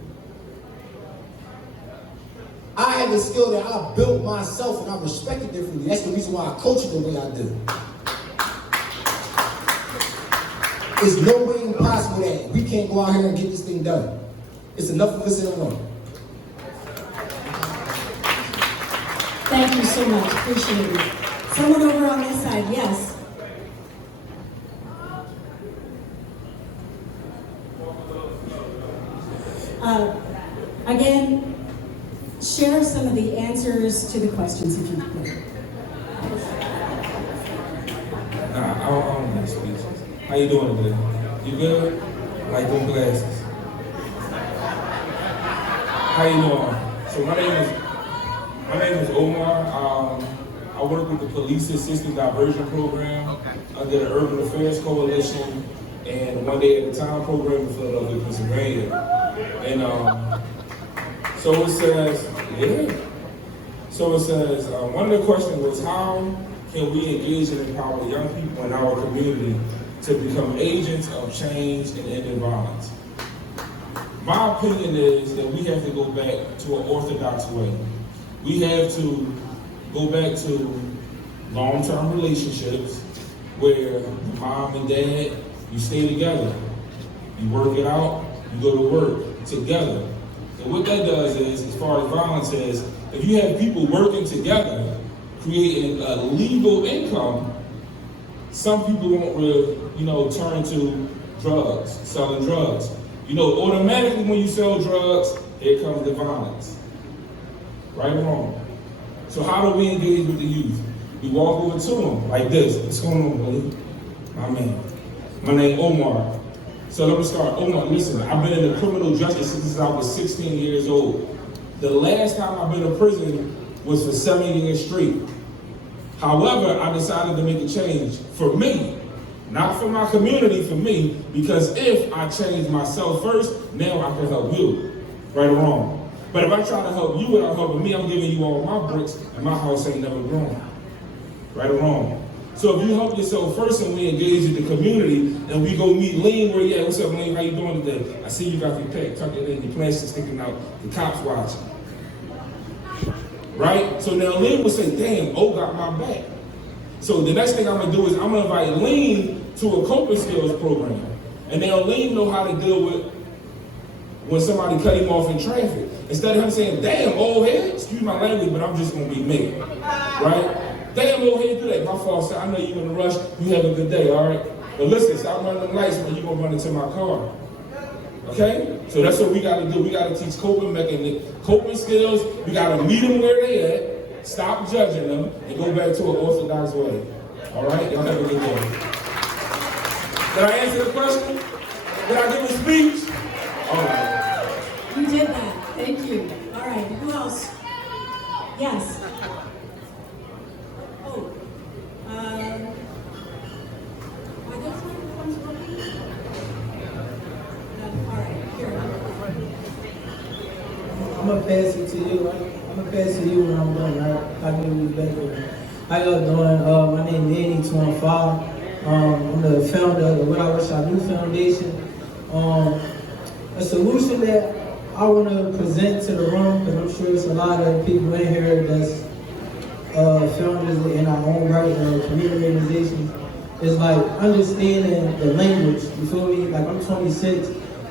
I have a skill that I built myself and I respect it differently. That's the reason why I coach it the way I do. It's no way impossible that we can't go out here and get this thing done. It's enough of us in the room. Thank you so much. Appreciate it. Someone over on this side, yes. Again, share some of the answers to the questions if you could. I don't make speeches. How you doing today? You good? I like them glasses. How you doing? So my name is Omar. I work with the Police Assisted Diversion Program under the Urban Affairs Coalition and One Day at a Time program in Philadelphia, Pennsylvania. And so it says, one of the questions was, how can we engage and empower young people in our community to become agents of change and end violence? My opinion is that we have to go back to an orthodox way. We have to go back to long-term relationships where mom and dad, you stay together. You work it out, you go to work together. And what that does is, as far as violence is, if you have people working together, creating a legal income, some people won't really, turn to drugs, selling drugs. Automatically when you sell drugs, here comes the violence. Right or wrong? So how do we engage with the youth? We walk over to them like this. What's going on, buddy? My man. My name Omar. So let me start. Omar, listen, I've been in the criminal justice since I was 16 years old. The last time I've been in prison was for 7 years straight. However, I decided to make a change for me. Not for my community, for me, because if I change myself first, now I can help you, right or wrong. But if I try to help you without helping me, I'm giving you all my bricks, and my house ain't never grown, right or wrong. So if you help yourself first and we engage in the community, and we go meet Lean, where you at? What's up, Lean? How you doing today? I see you got your pack, tuck it in, your plastic sticking out, the cops watching. Right? So now Lean will say, damn, O got my back. So the next thing I'm gonna do is I'm gonna invite Lean to a coping skills program. And now Lean know how to deal with when somebody cut him off in traffic. Instead of him saying, damn, old head, excuse my language, but I'm just gonna be me, right? Damn, old head, do that. My fault, sir. I know you're in a rush. You have a good day, all right? But listen, stop running them lights when you're gonna run into my car. Okay? So that's what we gotta do. We gotta teach coping skills. We gotta meet them where they at, stop judging them, and go back to an orthodox way. All right? Y'all have a good day. Did I answer the question? Did I give a speech? All right. You did that. Thank you. All right. Who else? Yes. Oh. I guess microphone's working. All right. Here. I'm gonna pass it to you. I'm gonna pass it to you when I'm done. Right? I can give you back. How y'all doing? My name is Danny 25. I'm the founder of the What I Wish I Knew Foundation. A solution that I want to present to the room, because I'm sure there's a lot of people in here that's founders in our own right, community organizations, is like understanding the language. You feel me? Like I'm 26.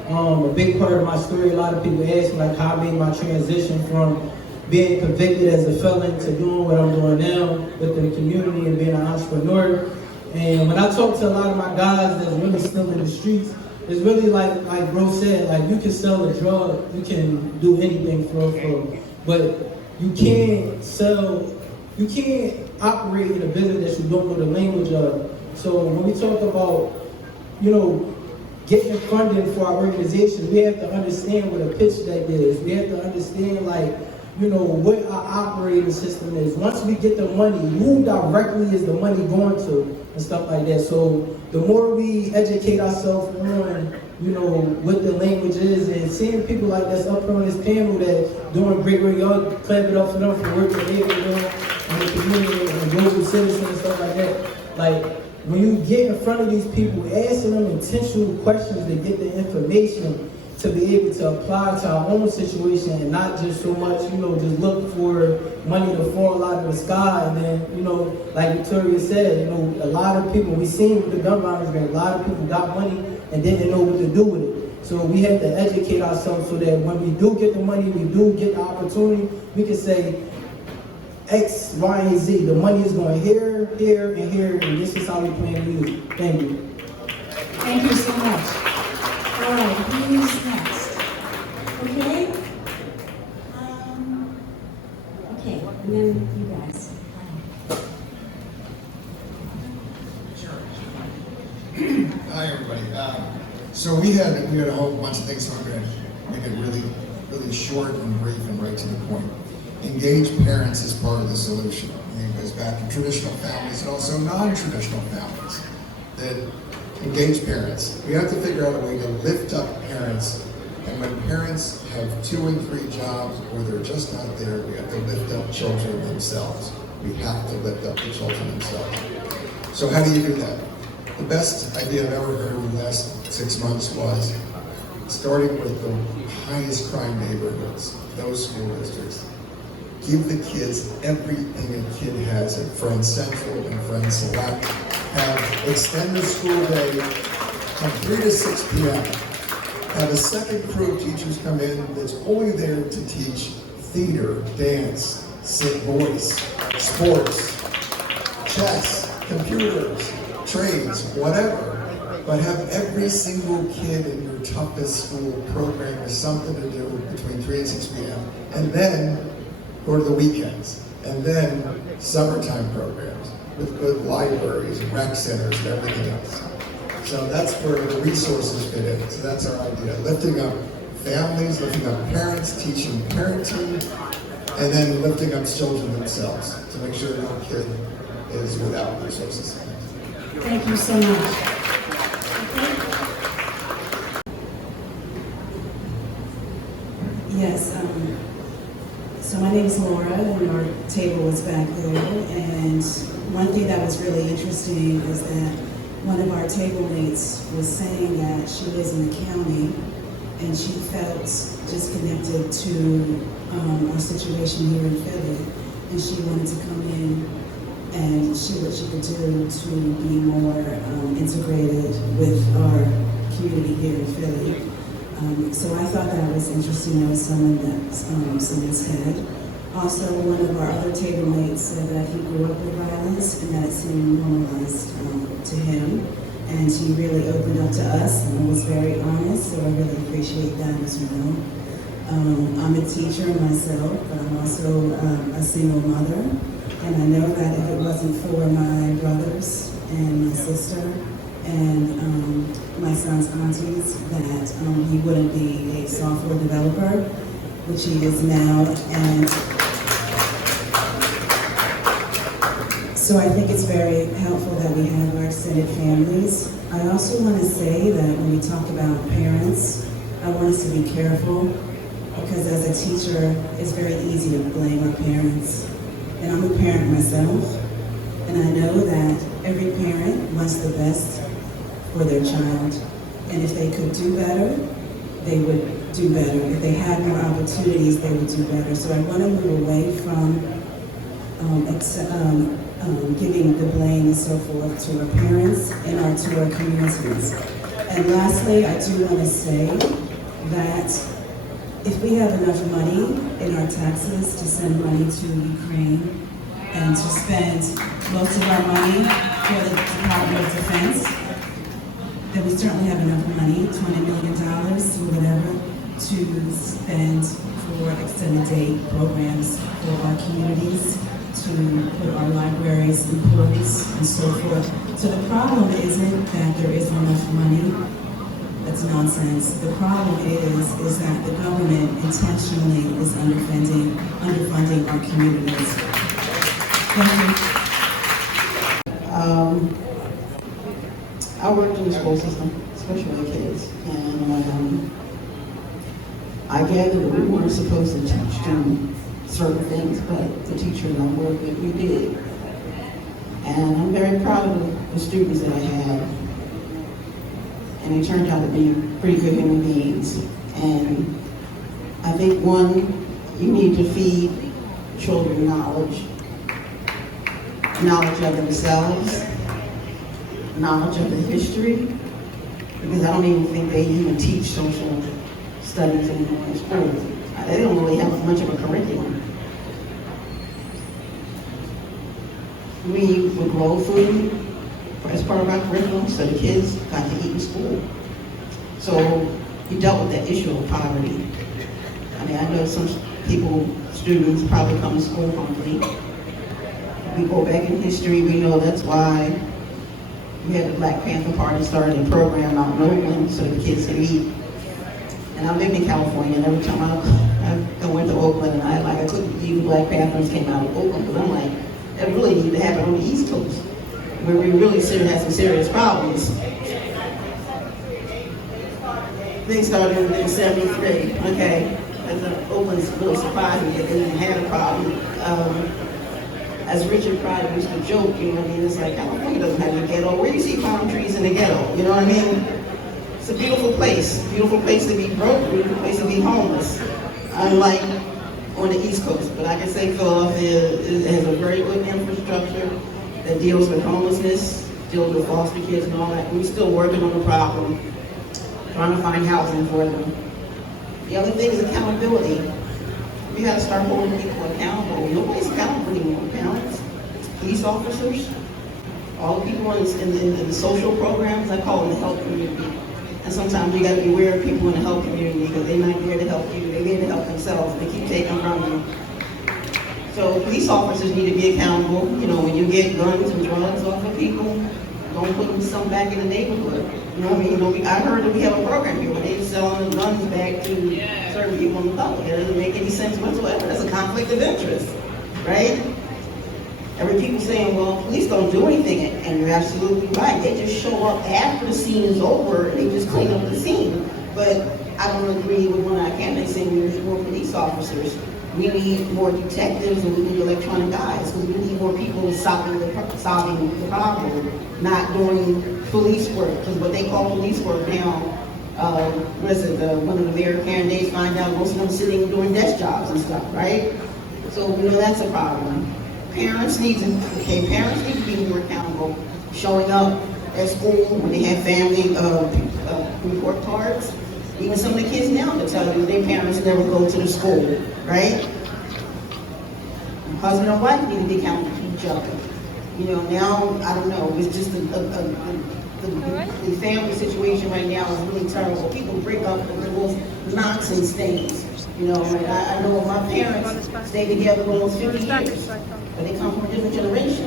A big part of my story, a lot of people ask me like how I made my transition from being convicted as a felon to doing what I'm doing now with the community and being an entrepreneur. And when I talk to a lot of my guys that's really still in the streets, it's really like bro said, like you can sell a drug, you can do anything for, but you can't operate in a business that you don't know the language of. So when we talk about, getting funding for our organizations, we have to understand what a pitch deck is. We have to understand you know, what our operating system is. Once we get the money, who directly is the money going to, and stuff like that. So the more we educate ourselves on, you know, what the language is, and seeing people like that's up here on this panel that doing great work, y'all clap it up for them for work that they're doing in the community and global citizens and stuff like that. Like, when you get in front of these people, asking them intentional questions to get the information to be able to apply to our own situation and not just so much, you know, just look for money to fall out of the sky. And then, you know, like Victoria said, you know, a lot of people, we seen with the gun violence rate, a lot of people got money and didn't know what to do with it. So we have to educate ourselves so that when we do get the money, we do get the opportunity, we can say X, Y, and Z. The money is going here, here, and here, and this is how we plan to use it. Thank you. Thank you so much. All right, who's next? Okay. Okay, and then you guys. Hi, everybody. So we had a whole bunch of things, so I'm going to make it really, really short and brief and right to the point. Engaged parents is part of the solution. And it goes back to traditional families and also non-traditional families. That engaged parents, we have to figure out a way to lift up parents. And when parents have 2 and 3 jobs or they're just not there, we have to lift up children themselves. We have to lift up the children themselves. So how do you do that? The best idea I've ever heard in the last 6 months was starting with the highest crime neighborhoods, those school districts. Give the kids everything a kid has at Friends Central and Friends Select. Extend the school day from 3 to 6 p.m. Have a second crew of teachers come in that's only there to teach theater, dance, voice, sports, chess, computers, trades, whatever. But have every single kid in your toughest school program with something to do between 3 and 6 p.m. And then go to the weekends. And then summertime programs with good libraries and rec centers and everything else. So that's where the resources fit in. So that's our idea. Lifting up families, lifting up parents, teaching parenting, and then lifting up children themselves to make sure no kid is without resources. Thank you so much. Yes, so my name is Laura, and our table is back there. And one thing that was really interesting is that one of our table mates was saying that she lives in the county and she felt disconnected to our situation here in Philly. And she wanted to come in and see what she could do to be more integrated with our community here in Philly. So I thought that was interesting. That was someone that someone said. Also, one of our other table mates said that he grew up with violence and that it seemed normalized to him. And he really opened up to us and was very honest, so I really appreciate that as well. I'm a teacher myself, but I'm also a single mother. And I know that if it wasn't for my brothers and my sister and my son's aunties, that he wouldn't be a software developer, which he is now. And so I think it's very helpful that we have our extended families. I also want to say that when we talk about parents, I want us to be careful, because as a teacher, it's very easy to blame our parents. And I'm a parent myself, and I know that every parent wants the best for their child. And if they could do better, they would do better. If they had more opportunities, they would do better. So I want to move away from giving the blame and so forth to our parents and to our communities. And lastly, I do want to say that if we have enough money in our taxes to send money to Ukraine and to spend most of our money for the Department of Defense, then we certainly have enough money, $20 million or whatever, to spend for extended day programs for our communities, to put our libraries in pools and so forth. So the problem isn't that there isn't enough money. That's nonsense. The problem is that the government intentionally is underfunding our communities. Thank you. I worked in the school system, especially with kids, and I gathered that we weren't supposed to teach them certain things, but the teachers on work that we did. And I'm very proud of the students that I had. And they turned out to be pretty good human beings. And I think, one, you need to feed children knowledge of themselves, knowledge of the history, because I don't even think they even teach social studies in school. They don't really have much of a curriculum. We would grow food as part of our curriculum, so the kids got to eat in school. So we dealt with that issue of poverty. I mean, I know some students probably come to school hungry. We go back in history, we know that's why we had the Black Panther Party started a program out in Oakland so the kids could eat. And I lived in California, and every time I went to Oakland, and I couldn't believe the Black Panthers came out of Oakland, but I'm like, that really needed to happen on the East Coast, where we really had some serious problems. They started in 73, okay. Oakland's really surprising that they even had a problem. As Richard Pryor used to joke, you know what I mean, it's like California doesn't have a ghetto. Where do you see palm trees in the ghetto? You know what I mean? It's a beautiful place to be broke, beautiful place to be homeless. Unlike on the East Coast, but I can say Philadelphia has a very good infrastructure that deals with homelessness, deals with foster kids and all that. We're still working on the problem, trying to find housing for them. The other thing is accountability. We got to start holding people accountable. Nobody's accountable anymore. Parents, police officers, all the people in the social programs, I call them the health community. And sometimes you got to be aware of people in the health community because they're not there to help you. They're there to help themselves. They keep taking from you. So police officers need to be accountable. You know, when you get guns and drugs off of people, don't put some back in the neighborhood. You know what I mean? I heard that we have a program here where they're selling guns back to certain people in the public. It doesn't make any sense whatsoever. That's a conflict of interest, right? Every people saying, well, police don't do anything, and you're absolutely right. They just show up after the scene is over and they just clean up the scene. But I don't agree with one of our candidates saying we need more police officers. We need more detectives and we need electronic guys because we need more people solving the problem, not doing police work. Because what they call police work now, one of the mayor candidates find out most of them sitting doing desk jobs and stuff, right? So we know that's a problem. Parents need to be more accountable, showing up at school when they have family report cards. Even some of the kids now that tell you their parents never go to the school, right? Husband and wife need to be accountable to each other. You know, now, I don't know, it's just the family situation right now is really terrible. People break up with the most nonsense things. You know, I know my parents stayed together for almost 50 years, but they come from a different generation,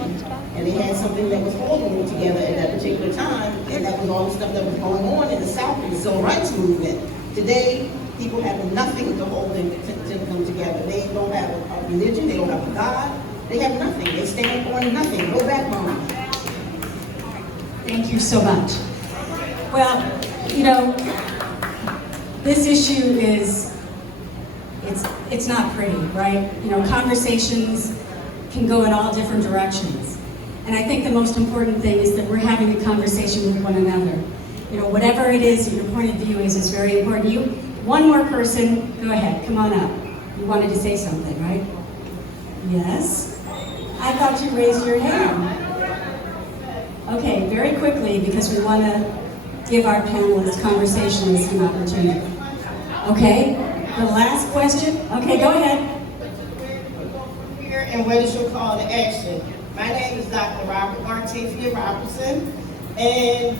and they had something that was holding them together at that particular time, and that was all the stuff that was going on in the South in the Civil Rights Movement. Today, people have nothing to hold them together. They don't have a religion, they don't have a God, they have nothing. They stand on nothing, no backbone. Thank you so much. Well, you know, this issue is, it's not pretty, right? You know, conversations can go in all different directions. And I think the most important thing is that we're having a conversation with one another. You know, whatever it is that your point of view is very important. One more person, go ahead, come on up. You wanted to say something, right? Yes? I thought you raised your hand. Okay, very quickly, because we want to give our panelists, conversationalists, an opportunity. Okay, the last question? Okay, go ahead. Here and what is your call to action? My name is Dr. Robert Martavia Robertson, and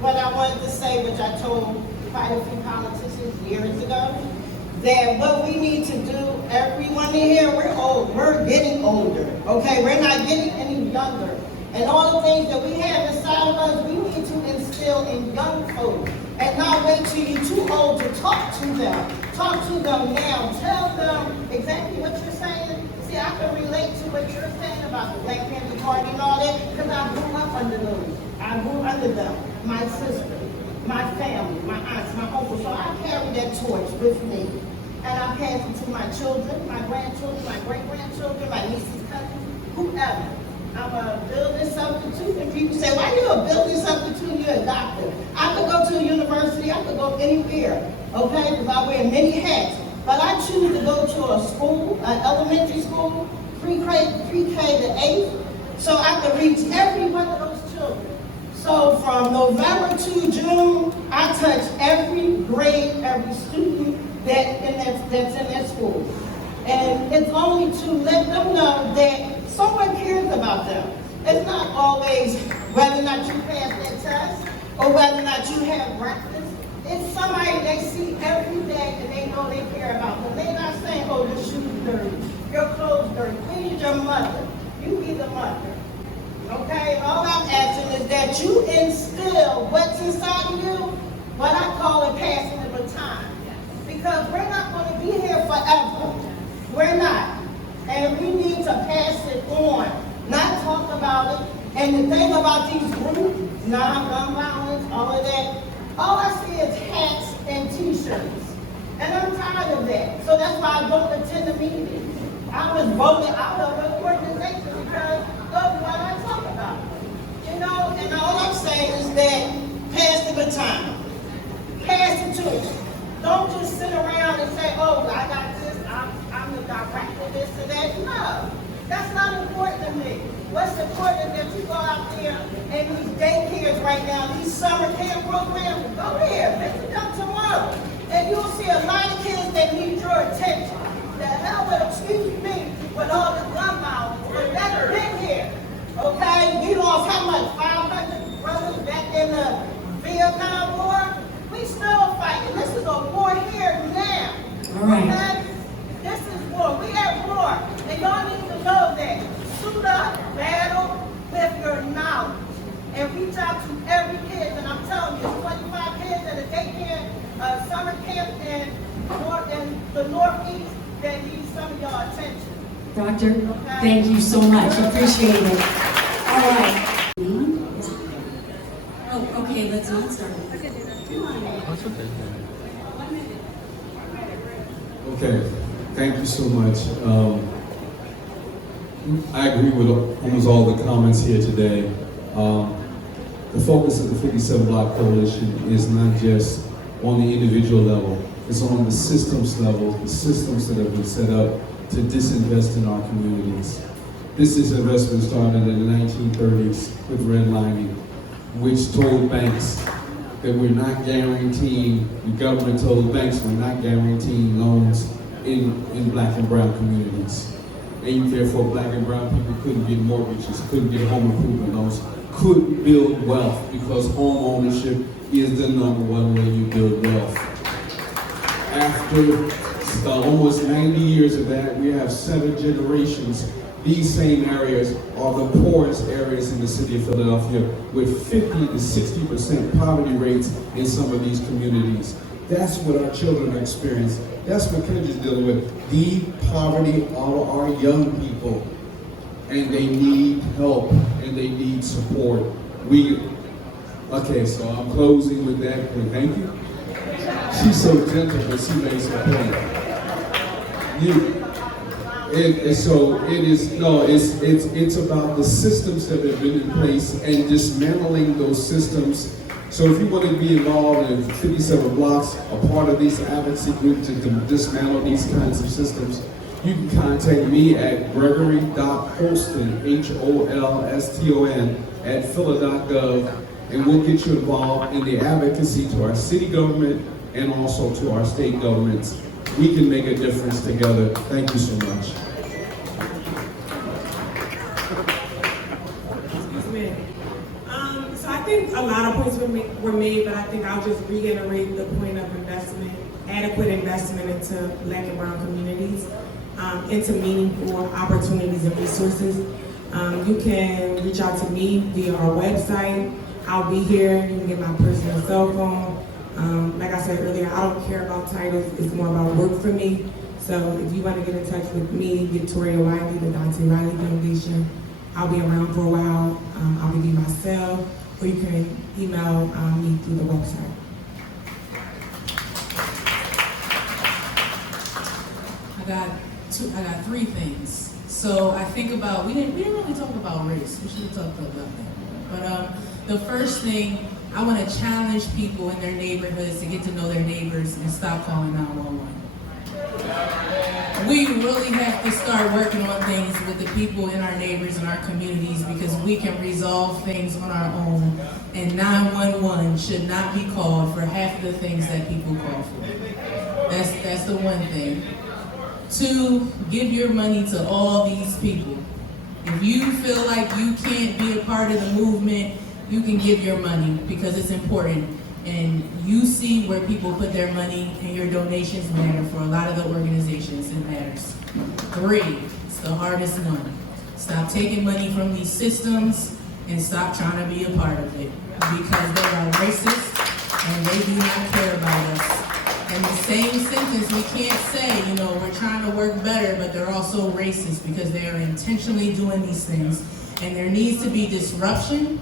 what I wanted to say, which I told quite a few politicians years ago, that what we need to do, everyone in here, we're old, we're getting older, okay? We're not getting any younger. And all the things that we have inside of us, we need to instill in young folks and not wait till you're too old to talk to them. Talk to them now. Tell them exactly what you're saying. See, I can relate to what you're saying about the Black Panther Party and all that because I grew up under those. I grew under them. My sister, my family, my aunts, my uncles. So I carry that torch with me. And I pass it to my children, my grandchildren, my great-grandchildren, my nieces, cousins, whoever. I'm a building substitute, and people say, why are you a building substitute? You're a doctor. I could go to a university, I could go anywhere, okay, because I wear many hats. But I choose to go to a school, an elementary school, pre-K to 8th, so I could reach every one of those children. So from November to June, I touch every grade, every student that's in that school. And it's only to let them know that someone cares about them. It's not always whether or not you pass that test or whether or not you have breakfast. It's somebody they see every day and they know they care about them. They're not saying, oh, your shoes dirty, your clothes dirty. We need your mother. You be the mother. Okay? And all I'm asking is that you instill what's inside of you, what I call it passing the baton. Because we're not going to be here forever. We're not. And we need to pass it on, not talk about it. And the thing about these groups, non-gun violence, all of that, all I see is hats and t-shirts. And I'm tired of that. So that's why I don't attend the meetings. I was voted out of an organization because of what I talk about. You know, and all I'm saying is that pass the baton. Pass it to them. Don't just sit around and say, oh, I got this, I'm the director, this and that. No, that's not important to me. What's important is that you go out there and these daycares right now, these summer camp programs, go there, visit them tomorrow. And you'll see a lot of kids that need your attention. The hell with, excuse me, with all the gun violence, but that's been here. Okay, we lost how much? 500 brothers back in the Vietnam War? We still fighting. This is a war here now. All right. Okay? This is war. We at war. And y'all need to know that. Suit up, battle with your knowledge. And reach out to every kid. And I'm telling you, 25 kids at a daycare, summer camp in the Northeast that need some of y'all attention. Doctor, thank you so much. Appreciate it. All right. Oh, okay, let's not start. Okay, thank you so much. I agree with almost all the comments here today. The focus of the 57 Block Coalition is not just on the individual level, it's on the systems level, the systems that have been set up to disinvest in our communities. This disinvestment started in the 1930s with redlining, which told banks that we're not guaranteeing, the government told banks we're not guaranteeing loans in black and brown communities. And therefore black and brown people couldn't get mortgages, couldn't get home improvement loans, couldn't build wealth because home ownership is the #1 way you build wealth. After almost 90 years of that, we have 7 generations. These same areas are the poorest areas in the city of Philadelphia with 50 to 60% poverty rates in some of these communities. That's what our children are experiencing. That's what Kendra's dealing with. The poverty of our young people. And they need help and they need support. Okay, so I'm closing with that. Thank you. She's so gentle, but she makes a point. It's about the systems that have been in place and dismantling those systems. So if you want to be involved in 57 Blocks, a part of these advocacy groups to dismantle these kinds of systems, you can contact me at gregory.holston, HOLSTON, at phila.gov, and we'll get you involved in the advocacy to our city government and also to our state governments. We can make a difference together. Thank you so much. So I think a lot of points were made, but I think I'll just reiterate the point of investment, adequate investment into black and brown communities, into meaningful opportunities and resources. You can reach out to me via our website. I'll be here. You can get my personal cell phone. Like I said earlier, I don't care about titles. It's more about work for me. So if you want to get in touch with me, Victoria Wiley, the Dante Riley Foundation, I'll be around for a while. I'll give you my cell, or you can email me through the website. I got three things. So I think about, we didn't really talk about race. We should have talked about that. But the first thing, I want to challenge people in their neighborhoods to get to know their neighbors and stop calling 911. We really have to start working on things with the people in our neighbors and our communities, because we can resolve things on our own, and 911 should not be called for half of the things that people call for. That's the one thing. 2, give your money to all these people. If you feel like you can't be a part of the movement, you can give your money, because it's important. And you see where people put their money, and your donations matter. For a lot of the organizations, it matters. 3, it's the hardest one. Stop taking money from these systems and stop trying to be a part of it, because they are racist and they do not care about us. In the same sentence, we can't say, we're trying to work better, but they're also racist, because they are intentionally doing these things. And there needs to be disruption,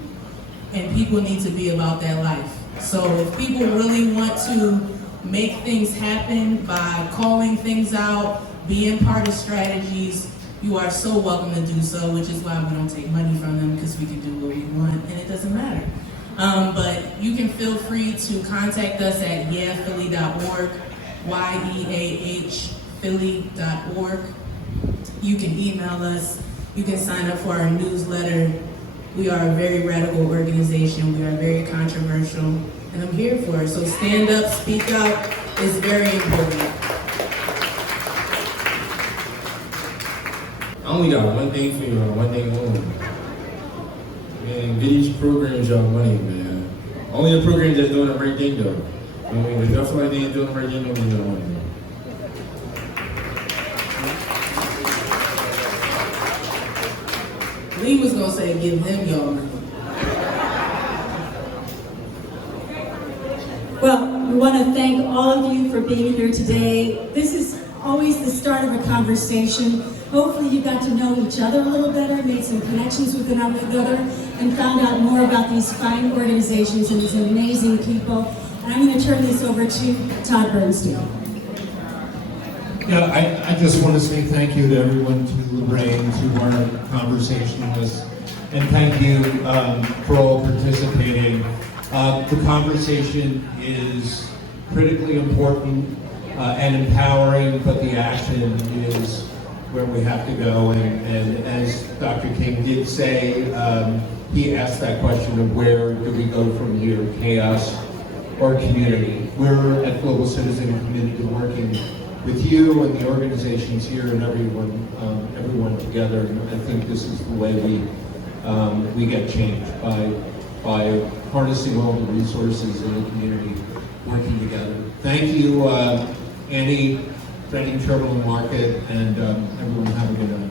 and people need to be about that life. So if people really want to make things happen by calling things out, being part of strategies, you are so welcome to do so, which is why we don't take money from them, because we can do what we want, and it doesn't matter. But you can feel free to contact us at yeahphilly.org, YEAHphilly.org. You can email us. You can sign up for our newsletter. We are a very radical organization. We are very controversial, and I'm here for it. So stand up, speak out. It's very important. I only got one thing for you, one thing only. Man, get each programs y'all money, man. Only the programs that's doing the right thing, though. I mean, if y'all feel like they ain't doing the right thing, don't give y'all money, man. Lee was gonna say, give them your money. Well, we want to thank all of you for being here today. This is always the start of a conversation. Hopefully you got to know each other a little better, made some connections with one another, and found out more about these fine organizations and these amazing people. And I'm going to turn this over to Todd Bernstein. Yeah, I just want to say thank you to everyone, to Lorraine, to our conversationalists, and thank you for all participating. The conversation is critically important and empowering, but the action is where we have to go. And as Dr. King did say, he asked that question of where do we go from here, chaos or community. We're at Global Citizen Community working with you and the organizations here and everyone together. And I think this is the way we get change, by harnessing all the resources in the community, working together. Thank you, Annie, Training Terminal Market, and everyone have a good night.